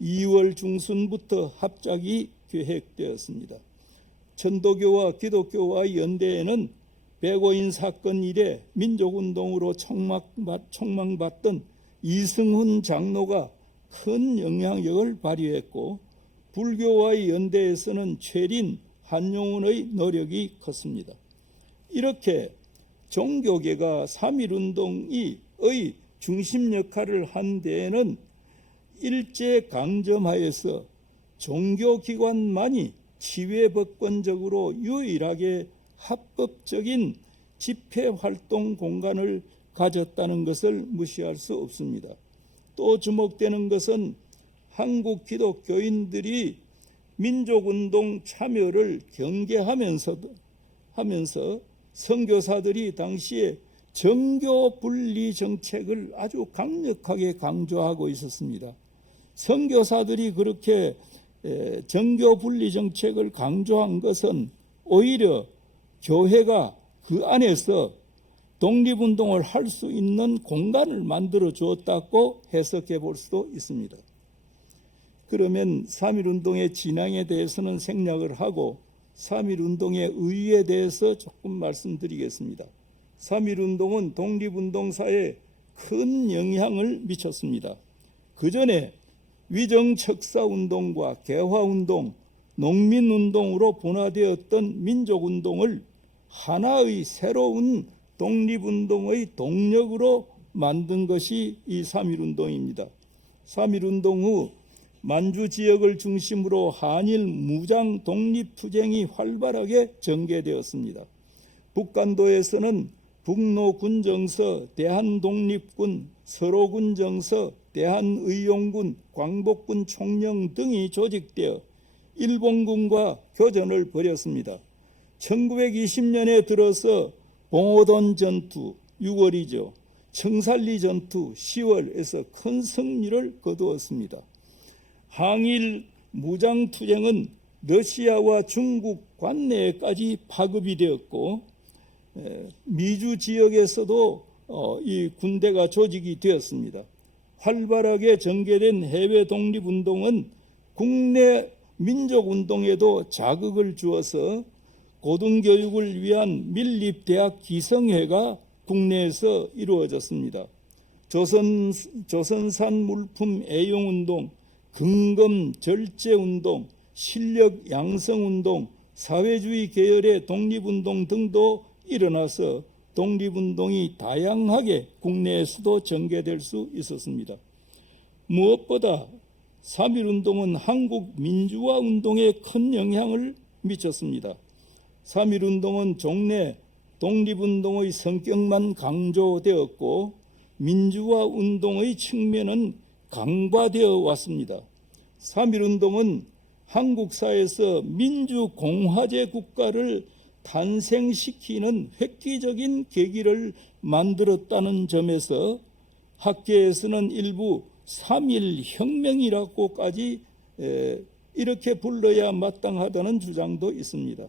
2월 중순부터 합작이 계획되었습니다. 천도교와 기독교와의 연대에는 백오인 사건 이래 민족운동으로 촉망받던 이승훈 장로가 큰 영향력을 발휘했고 불교와의 연대에서는 최린, 한용운의 노력이 컸습니다. 이렇게 종교계가 3.1운동의 중심 역할을 한 데에는 일제강점하에서 종교기관만이 치외법권적으로 유일하게 합법적인 집회활동 공간을 가졌다는 것을 무시할 수 없습니다. 또 주목되는 것은 한국 기독교인들이 민족운동 참여를 경계하면서 선교사들이 당시에 정교 분리 정책을 아주 강력하게 강조하고 있었습니다. 선교사들이 그렇게 정교 분리 정책을 강조한 것은 오히려 교회가 그 안에서 독립운동을 할 수 있는 공간을 만들어 주었다고 해석해 볼 수도 있습니다. 그러면 3.1운동의 진앙에 대해서는 생략을 하고 3.1운동의 의의에 대해서 조금 말씀드리겠습니다. 3.1운동은 독립운동사에 큰 영향을 미쳤습니다. 그 전에 위정척사운동과 개화운동, 농민운동으로 분화되었던 민족운동을 하나의 새로운 독립운동의 동력으로 만든 것이 이 3.1운동입니다. 3.1운동 후 만주 지역을 중심으로 한일 무장 독립투쟁이 활발하게 전개되었습니다. 북간도에서는 북로군정서, 대한독립군, 서로군정서, 대한의용군, 광복군 총령 등이 조직되어 일본군과 교전을 벌였습니다. 1920년에 들어서 봉오돈 전투 6월이죠. 청살리 전투 10월에서 큰 승리를 거두었습니다. 항일 무장투쟁은 러시아와 중국 관내에까지 파급이 되었고 미주 지역에서도 이 군대가 조직이 되었습니다. 활발하게 전개된 해외 독립운동은 국내 민족운동에도 자극을 주어서 고등교육을 위한 밀립대학 기성회가 국내에서 이루어졌습니다. 조선산 물품 애용운동, 근검 절제운동, 실력 양성운동, 사회주의 계열의 독립운동 등도 일어나서 독립운동이 다양하게 국내에서도 전개될 수 있었습니다. 무엇보다 3.1운동은 한국 민주화 운동에 큰 영향을 미쳤습니다. 3.1운동은 종래 독립운동의 성격만 강조되었고 민주화 운동의 측면은 강화되어 왔습니다. 3.1운동은 한국사에서 민주공화제 국가를 탄생시키는 획기적인 계기를 만들었다는 점에서 학계에서는 일부 3.1 혁명이라고까지 이렇게 불러야 마땅하다는 주장도 있습니다.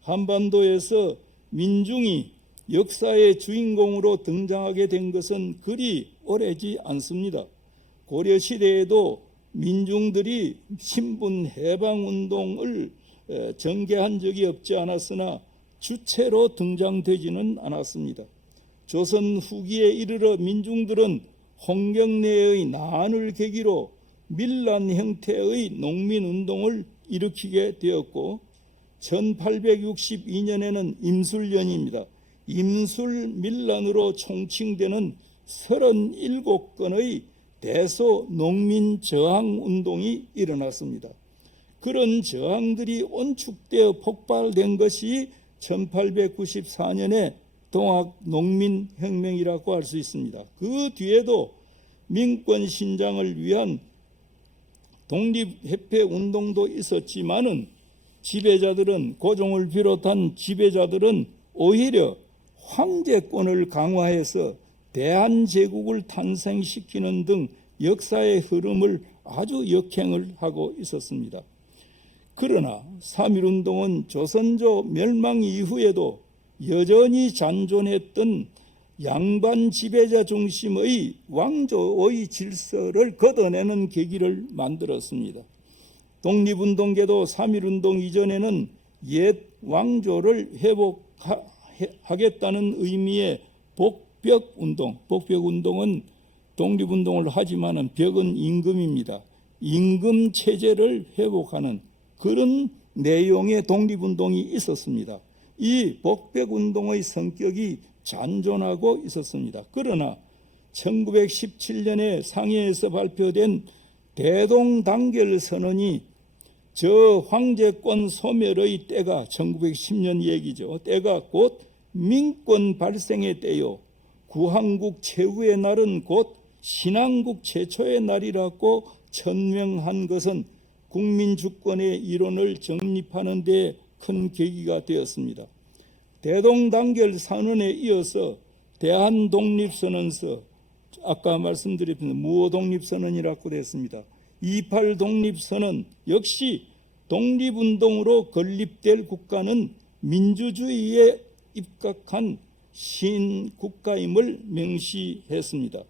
한반도에서 민중이 역사의 주인공으로 등장하게 된 것은 그리 오래지 않습니다. 고려시대에도 민중들이 신분 해방운동을 전개한 적이 없지 않았으나 주체로 등장되지는 않았습니다. 조선 후기에 이르러 민중들은 홍경래의 난을 계기로 밀란 형태의 농민운동을 일으키게 되었고 1862년에는 임술년입니다. 임술밀란으로 총칭되는 37건의 대소 농민 저항운동이 일어났습니다. 그런 저항들이 온축되어 폭발된 것이 1894년에 동학농민혁명이라고 할 수 있습니다. 그 뒤에도 민권신장을 위한 독립협회운동도 있었지만은 지배자들은 고종을 비롯한 지배자들은 오히려 황제권을 강화해서 대한제국을 탄생시키는 등 역사의 흐름을 아주 역행을 하고 있었습니다. 그러나 3.1운동은 조선조 멸망 이후에도 여전히 잔존했던 양반 지배자 중심의 왕조의 질서를 걷어내는 계기를 만들었습니다. 독립운동계도 3.1운동 이전에는 옛 왕조를 회복하겠다는 의미의 복벽운동은 독립운동을 하지만은 벽은 임금입니다. 임금 체제를 회복하는 그런 내용의 독립운동이 있었습니다. 이 복벽운동의 성격이 잔존하고 있었습니다. 그러나 1917년에 상해에서 발표된 대동단결선언이 저 황제권 소멸의 때가 1910년 얘기죠. 때가 곧 민권 발생의 때요. 구한국 최후의 날은 곧 신한국 최초의 날이라고 천명한 것은 국민주권의 이론을 정립하는 데 큰 계기가 되었습니다. 대동단결 선언에 이어서 대한독립선언서, 아까 말씀드렸던 무호독립선언이라고 됐습니다. 28 독립선언 역시 독립운동으로 건립될 국가는 민주주의에 입각한 신국가임을 명시했습니다.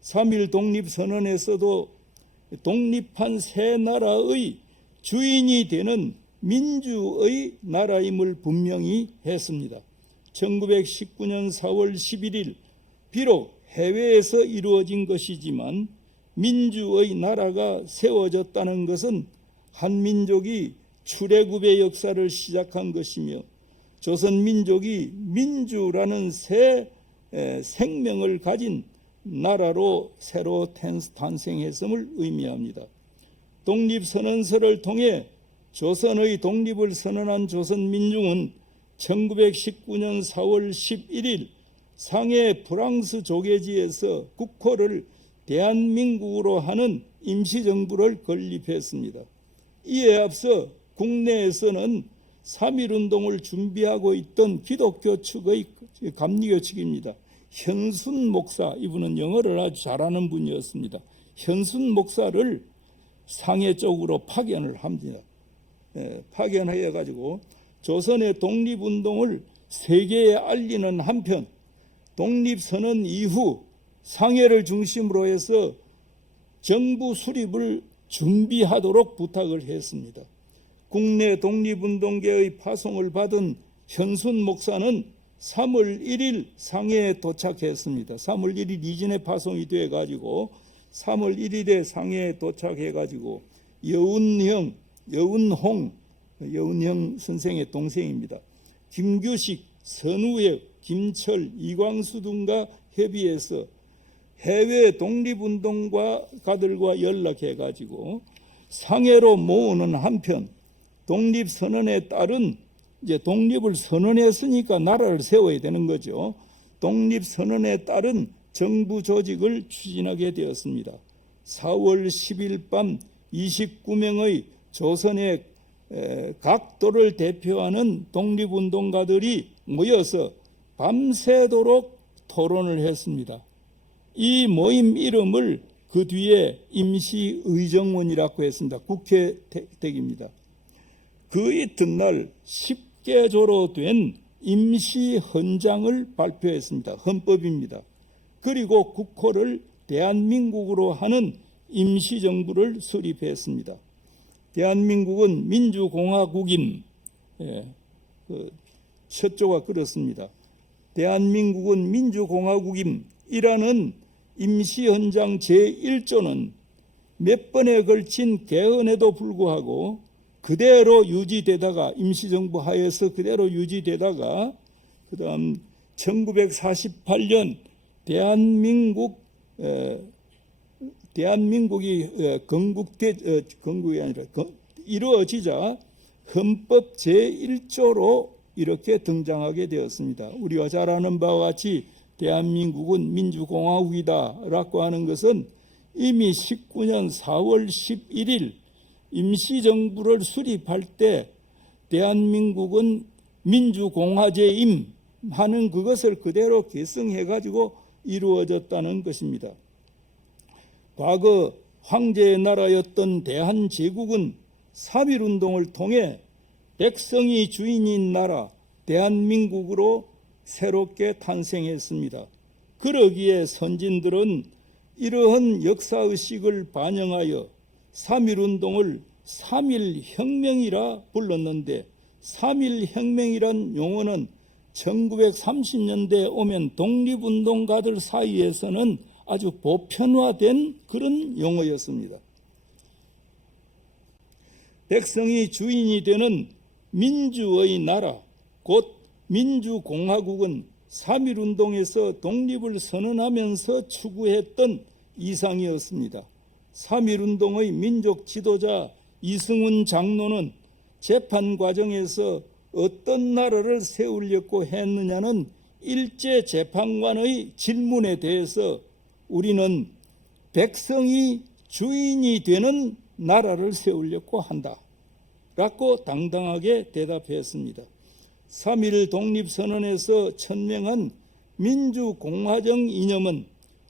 3.1 독립선언에서도 독립한 새 나라의 주인이 되는 민주의 나라임을 분명히 했습니다. 1919년 4월 11일 비록 해외에서 이루어진 것이지만 민주의 나라가 세워졌다는 것은 한민족이 출애굽의 역사를 시작한 것이며 조선민족이 민주라는 새 생명을 가진 나라로 새로 탄생했음을 의미합니다. 독립선언서를 통해 조선의 독립을 선언한 조선민중은 1919년 4월 11일 상해 프랑스 조계지에서 국호를 대한민국으로 하는 임시정부를 건립했습니다. 이에 앞서 국내에서는 3.1운동을 준비하고 있던 기독교 측의 감리교 측입니다. 현순 목사, 이분은 영어를 아주 잘하는 분이었습니다. 현순 목사를 상해 쪽으로 파견을 합니다. 파견하여 가지고 조선의 독립운동을 세계에 알리는 한편 독립선언 이후 상해를 중심으로 해서 정부 수립을 준비하도록 부탁을 했습니다. 국내 독립운동계의 파송을 받은 현순 목사는 3월 1일 상해에 도착했습니다. 3월 1일 이전에 파송이 돼가지고 3월 1일에 상해에 도착해가지고 여운홍 선생의 동생입니다. 김규식, 선우혁, 김철, 이광수 등과 협의해서 해외 독립운동가들과 연락해가지고 상해로 모으는 한편 독립선언에 따른 이제 독립을 선언했으니까 나라를 세워야 되는 거죠. 독립선언에 따른 정부 조직을 추진하게 되었습니다. 4월 10일 밤 29명의 조선의 각도를 대표하는 독립운동가들이 모여서 밤새도록 토론을 했습니다. 이 모임 이름을 그 뒤에 임시의정원이라고 했습니다. 국회 댁입니다. 그 이튿날 10개조로 된 임시헌장을 발표했습니다. 헌법입니다. 그리고 국호를 대한민국으로 하는 임시정부를 수립했습니다. 대한민국은 민주공화국인, 첫 조가 그렇습니다. 대한민국은 민주공화국임이라는 임시헌장 제1조는 몇 번에 걸친 개헌에도 불구하고 그대로 유지되다가 임시정부 하에서 그대로 유지되다가 그다음 1948년 대한민국이 건국이 아니라 이루어지자 헌법 제1조로 이렇게 등장하게 되었습니다. 우리가 잘 아는 바와 같이 대한민국은 민주공화국이다라고 하는 것은 이미 19년 4월 11일 임시정부를 수립할 때 대한민국은 민주공화제임 하는 그것을 그대로 계승해가지고 이루어졌다는 것입니다. 과거 황제의 나라였던 대한제국은 3.1운동을 통해 백성이 주인인 나라 대한민국으로 새롭게 탄생했습니다. 그러기에 선진들은 이러한 역사의식을 반영하여 3.1운동을 3.1혁명이라 불렀는데 3.1혁명이란 용어는 1930년대에 오면 독립운동가들 사이에서는 아주 보편화된 그런 용어였습니다. 백성이 주인이 되는 민주의 나라, 곧 민주공화국은 3.1운동에서 독립을 선언하면서 추구했던 이상이었습니다. 3.1운동의 민족 지도자 이승훈 장로는 재판 과정에서 어떤 나라를 세우려고 했느냐는 일제 재판관의 질문에 대해서 우리는 백성이 주인이 되는 나라를 세우려고 한다 라고 당당하게 대답했습니다. 3.1 독립선언에서 천명한 민주공화정 이념은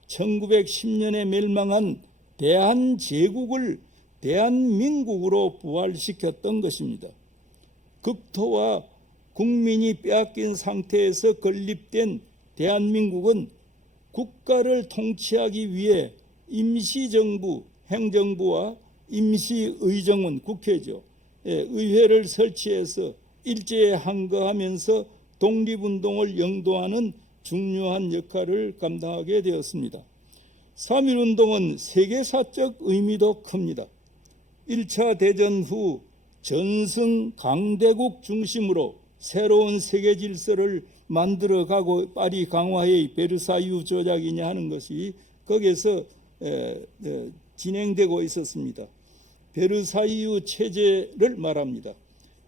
1910년에 멸망한 대한제국을 대한민국으로 부활시켰던 것입니다. 국토와 국민이 빼앗긴 상태에서 건립된 대한민국은 국가를 통치하기 위해 임시정부, 행정부와 임시의정원, 국회죠. 의회를 설치해서 일제에 항거하면서 독립운동을 영도하는 중요한 역할을 감당하게 되었습니다. 3.1운동은 세계사적 의미도 큽니다. 1차 대전 후 전승 강대국 중심으로 새로운 세계 질서를 만들어가고 파리 강화회의 베르사유 조약이냐 하는 것이 거기에서 진행되고 있었습니다. 베르사유 체제를 말합니다.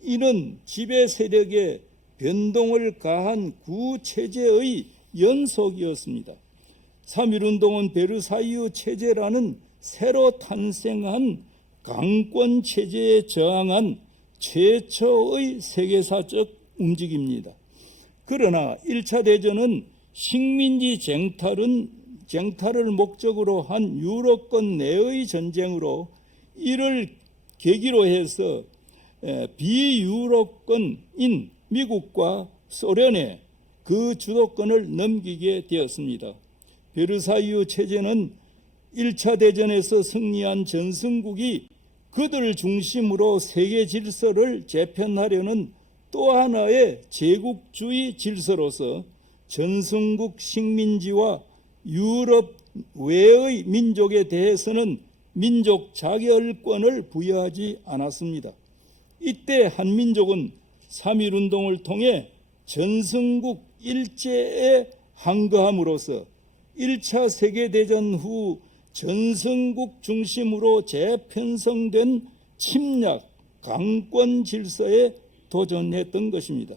이는 지배 세력에 변동을 가한 구체제의 연속이었습니다. 3.1운동은 베르사유 체제라는 새로 탄생한 강권 체제에 저항한 최초의 세계사적 움직임입니다. 그러나 1차 대전은 식민지 쟁탈을 목적으로 한 유럽권 내의 전쟁으로 이를 계기로 해서 비유럽권인 미국과 소련에 그 주도권을 넘기게 되었습니다. 베르사유 체제는 1차 대전에서 승리한 전승국이 그들 중심으로 세계 질서를 재편하려는 또 하나의 제국주의 질서로서 전승국 식민지와 유럽 외의 민족에 대해서는 민족 자결권을 부여하지 않았습니다. 이때 한민족은 3.1운동을 통해 전승국 일제에 항거함으로써 1차 세계대전 후 전승국 중심으로 재편성된 침략, 강권 질서에 도전했던 것입니다.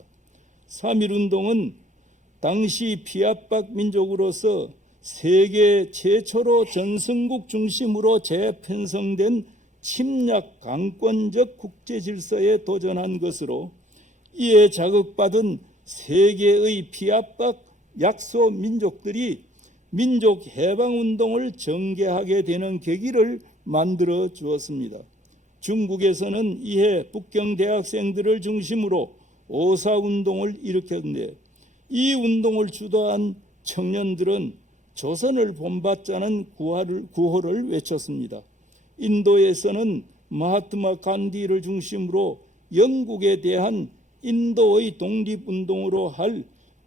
3.1운동은 당시 피압박 민족으로서 세계 최초로 전승국 중심으로 재편성된 침략 강권적 국제 질서에 도전한 것으로 이에 자극받은 세계의 피압박 약소 민족들이 민족 해방운동을 전개하게 되는 계기를 만들어 주었습니다. 중국에서는 이해 북경 대학생들을 중심으로 오사운동을 일으켰는데 이 운동을 주도한 청년들은 조선을 본받자는 구호를 외쳤습니다. 인도에서는 마하트마 간디를 중심으로 영국에 대한 인도의 독립운동으로 할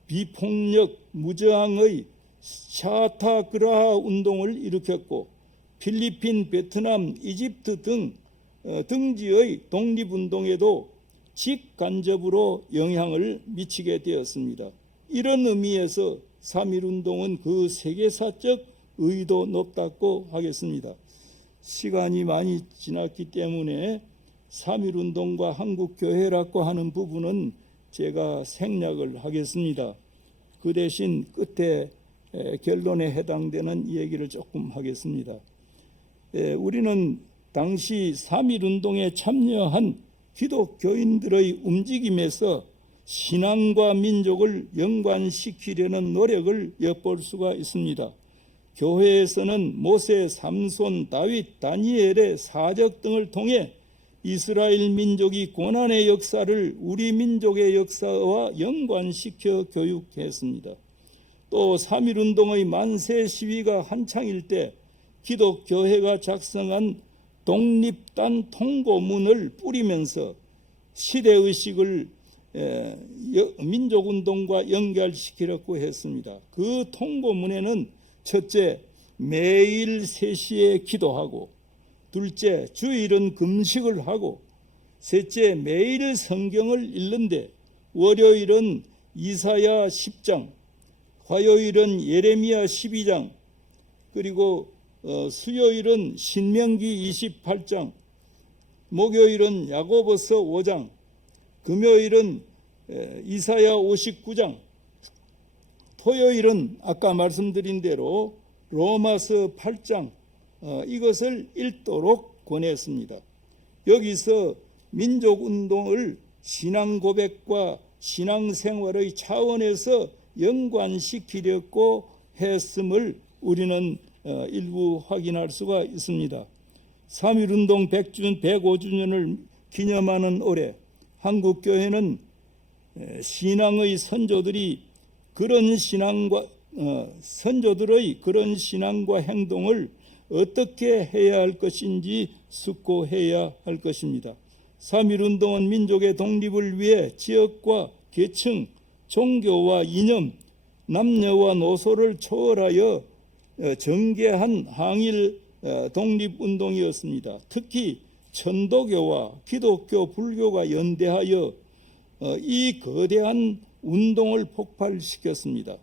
비폭력 무저항의 샤타그라하 운동을 일으켰고 필리핀, 베트남, 이집트 등 등지의 독립운동에도 직간접으로 영향을 미치게 되었습니다. 이런 의미에서 3.1운동은 그 세계사적 의도 높다고 하겠습니다. 시간이 많이 지났기 때문에 3.1운동과 한국교회라고 하는 부분은 제가 생략을 하겠습니다. 그 대신 끝에 결론에 해당되는 얘기를 조금 하겠습니다. 우리는 당시 3.1운동에 참여한 기독교인들의 움직임에서 신앙과 민족을 연관시키려는 노력을 엿볼 수가 있습니다. 교회에서는 모세, 삼손, 다윗, 다니엘의 사적 등을 통해 이스라엘 민족이 고난의 역사를 우리 민족의 역사와 연관시켜 교육했습니다. 또 3.1운동의 만세 시위가 한창일 때 기독교회가 작성한 독립단 통고문을 뿌리면서 시대의식을 민족운동과 연결시키려고 했습니다. 그 통고문에는 첫째, 매일 3시에 기도하고, 둘째, 주일은 금식을 하고, 셋째, 매일 성경을 읽는데 월요일은 이사야 10장, 화요일은 예레미야 12장, 그리고 수요일은 신명기 28장, 목요일은 야고보서 5장, 금요일은 이사야 59장, 토요일은 아까 말씀드린 대로 로마서 8장, 이것을 읽도록 권했습니다. 여기서 민족운동을 신앙고백과 신앙생활의 차원에서 연관시키려고 했음을 우리는 일부 확인할 수가 있습니다. 3.1운동 105주년을 기념하는 올해 한국교회는 신앙의 선조들의 그런 신앙과 행동을 어떻게 해야 할 것인지 숙고해야 할 것입니다. 3.1운동은 민족의 독립을 위해 지역과 계층, 종교와 이념, 남녀와 노소를 초월하여 전개한 항일 독립운동이었습니다. 특히 천도교와 기독교, 불교가 연대하여 이 거대한 운동을 폭발시켰습니다.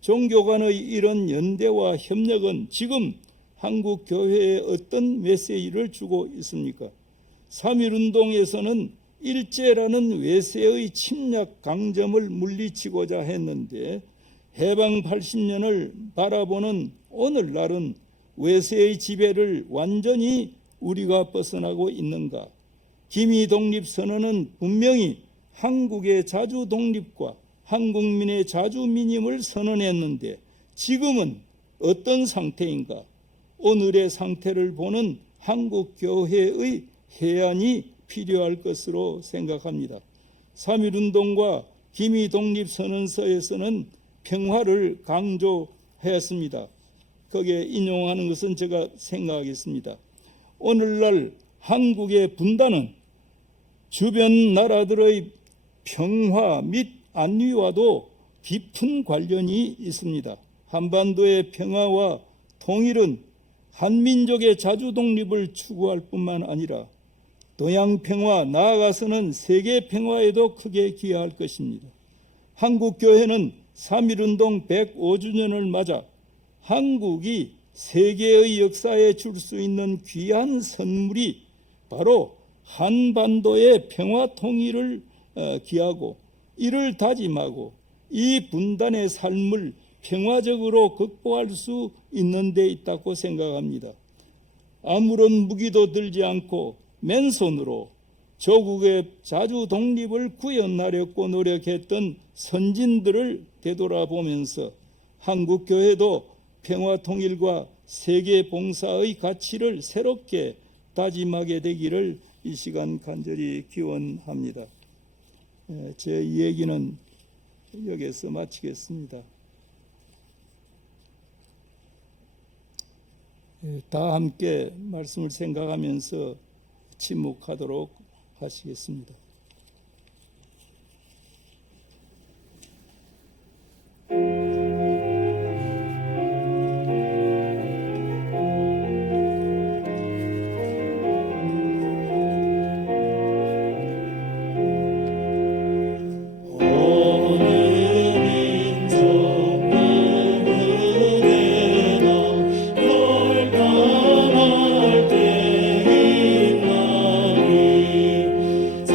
종교 간의 이런 연대와 협력은 지금 한국 교회에 어떤 메시지를 주고 있습니까? 3.1운동에서는 일제라는 외세의 침략 강점을 물리치고자 했는데 해방 80년을 바라보는 오늘날은 외세의 지배를 완전히 우리가 벗어나고 있는가? 기미 독립선언은 분명히 한국의 자주 독립과 한국민의 자주 민임을 선언했는데 지금은 어떤 상태인가? 오늘의 상태를 보는 한국 교회의 해안이 필요할 것으로 생각합니다. 3.1운동과 기미 독립선언서에서는 평화를 강조하였습니다. 거기에 인용하는 것은 제가 생각하겠습니다. 오늘날 한국의 분단은 주변 나라들의 평화 및 안위와도 깊은 관련이 있습니다. 한반도의 평화와 통일은 한민족의 자주독립을 추구할 뿐만 아니라 동양 평화, 나아가서는 세계 평화에도 크게 기여할 것입니다. 한국교회는 3.1운동 105주년을 맞아 한국이 세계의 역사에 줄 수 있는 귀한 선물이 바로 한반도의 평화 통일을 기하고 이를 다짐하고 이 분단의 삶을 평화적으로 극복할 수 있는 데 있다고 생각합니다. 아무런 무기도 들지 않고 맨손으로 조국의 자주 독립을 구현하려고 노력했던 선진들을 되돌아보면서 한국교회도 평화 통일과 세계 봉사의 가치를 새롭게 다짐하게 되기를 이 시간 간절히 기원합니다. 제 이야기는 여기서 마치겠습니다. 다 함께 말씀을 생각하면서 침묵하도록 하시겠습니다. 자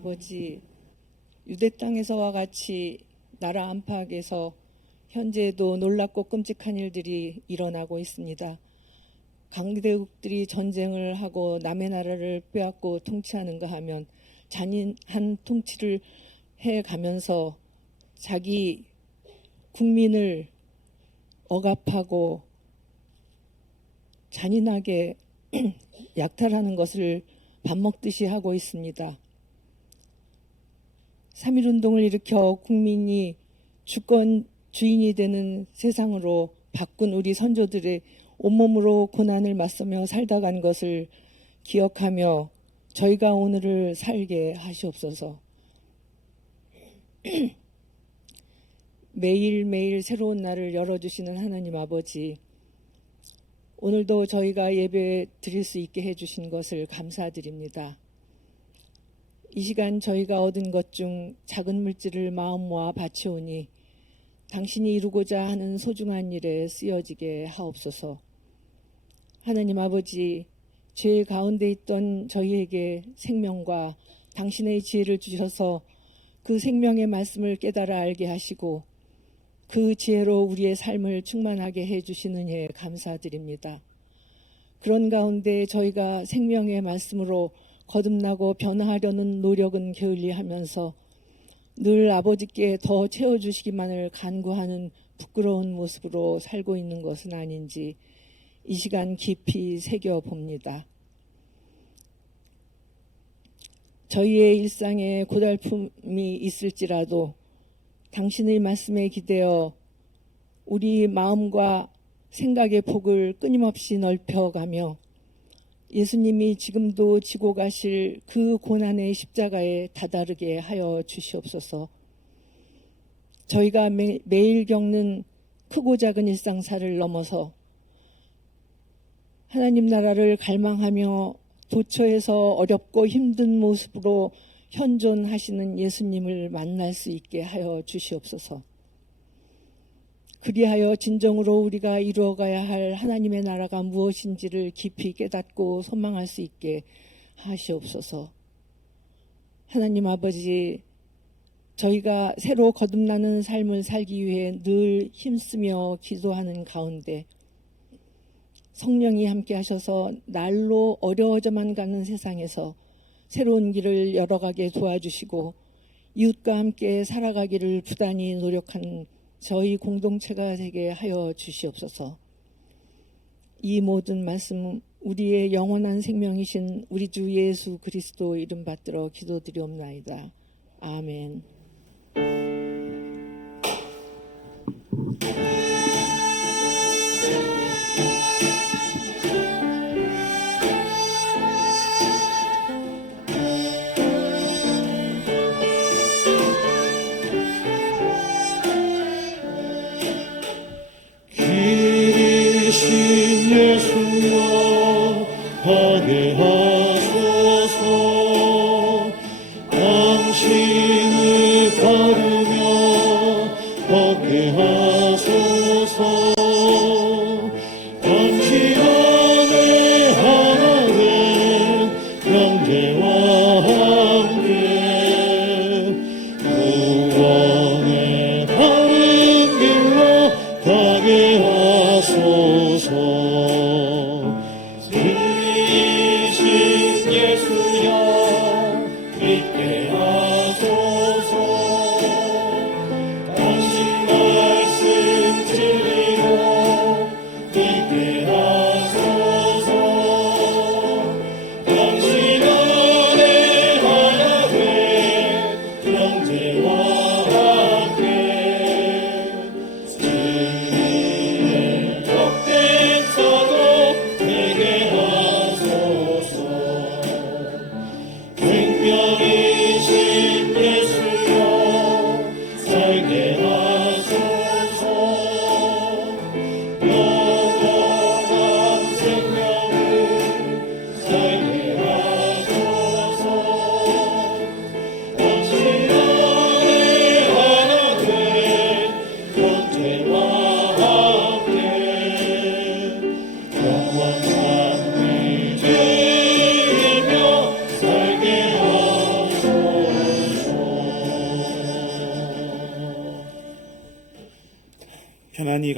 아버지, 유대 땅에서와 같이 나라 안팎에서 현재도 놀랍고 끔찍한 일들이 일어나고 있습니다. 강대국들이 전쟁을 하고 남의 나라를 빼앗고 통치하는가 하면 잔인한 통치를 해가면서 자기 국민을 억압하고 잔인하게 약탈하는 것을 밥 먹듯이 하고 있습니다. 3.1운동을 일으켜 국민이 주권 주인이 되는 세상으로 바꾼 우리 선조들의 온몸으로 고난을 맞서며 살다 간 것을 기억하며 저희가 오늘을 살게 하시옵소서. 매일매일 새로운 날을 열어주시는 하나님 아버지, 오늘도 저희가 예배 드릴 수 있게 해주신 것을 감사드립니다. 이 시간 저희가 얻은 것 중 작은 물질을 마음 모아 바치오니 당신이 이루고자 하는 소중한 일에 쓰여지게 하옵소서. 하나님 아버지, 죄 가운데 있던 저희에게 생명과 당신의 지혜를 주셔서 그 생명의 말씀을 깨달아 알게 하시고 그 지혜로 우리의 삶을 충만하게 해주시는 예 감사드립니다. 그런 가운데 저희가 생명의 말씀으로 거듭나고 변화하려는 노력은 게을리하면서 늘 아버지께 더 채워주시기만을 간구하는 부끄러운 모습으로 살고 있는 것은 아닌지 이 시간 깊이 새겨봅니다. 저희의 일상에 고달픔이 있을지라도 당신의 말씀에 기대어 우리 마음과 생각의 폭을 끊임없이 넓혀가며 예수님이 지금도 지고 가실 그 고난의 십자가에 다다르게 하여 주시옵소서. 저희가 매일 겪는 크고 작은 일상사를 넘어서 하나님 나라를 갈망하며 도처에서 어렵고 힘든 모습으로 현존하시는 예수님을 만날 수 있게 하여 주시옵소서. 그리하여 진정으로 우리가 이루어가야 할 하나님의 나라가 무엇인지를 깊이 깨닫고 소망할 수 있게 하시옵소서. 하나님 아버지, 저희가 새로 거듭나는 삶을 살기 위해 늘 힘쓰며 기도하는 가운데 성령이 함께 하셔서 날로 어려워져만 가는 세상에서 새로운 길을 열어가게 도와주시고 이웃과 함께 살아가기를 부단히 노력하는 저희 공동체가 되게 하여 주시옵소서. 이 모든 말씀 우리의 영원한 생명이신 우리 주 예수 그리스도 이름 받들어 기도드리옵나이다. 아멘. 길이신 예수여 하게 하소서. 당신을 따르며 걷게 하소서. 당신 안에 하나 된 형제와 함께 구원의 바른 길로 가게 하소서. 진리신 예수여 믿게 하소서. 당신 말씀 진리로 믿게 하소서. 당신 안에 하나 된 형제와 함께 진리의 복된 사도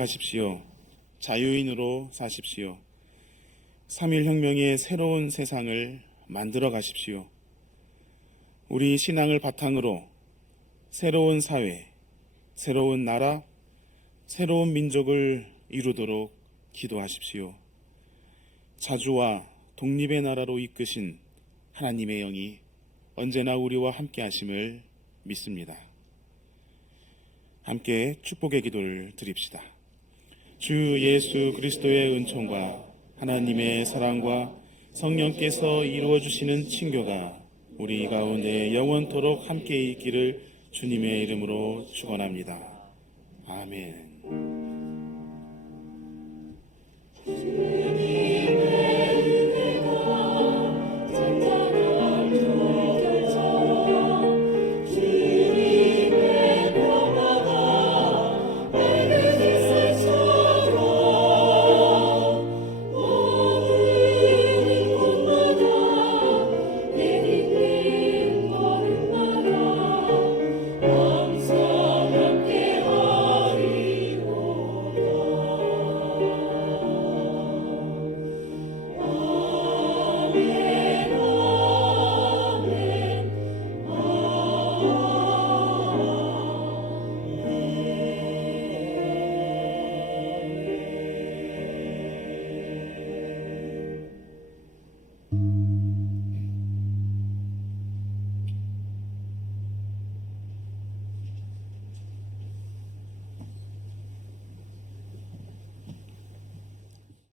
가십시오. 자유인으로 사십시오. 3.1혁명의 새로운 세상을 만들어 가십시오. 우리 신앙을 바탕으로 새로운 사회, 새로운 나라, 새로운 민족을 이루도록 기도하십시오. 자주와 독립의 나라로 이끄신 하나님의 영이 언제나 우리와 함께 하심을 믿습니다. 함께 축복의 기도를 드립시다. 주 예수 그리스도의 은총과 하나님의 사랑과 성령께서 이루어 주시는 친교가 우리 가운데 영원토록 함께 있기를 주님의 이름으로 축원합니다. 아멘.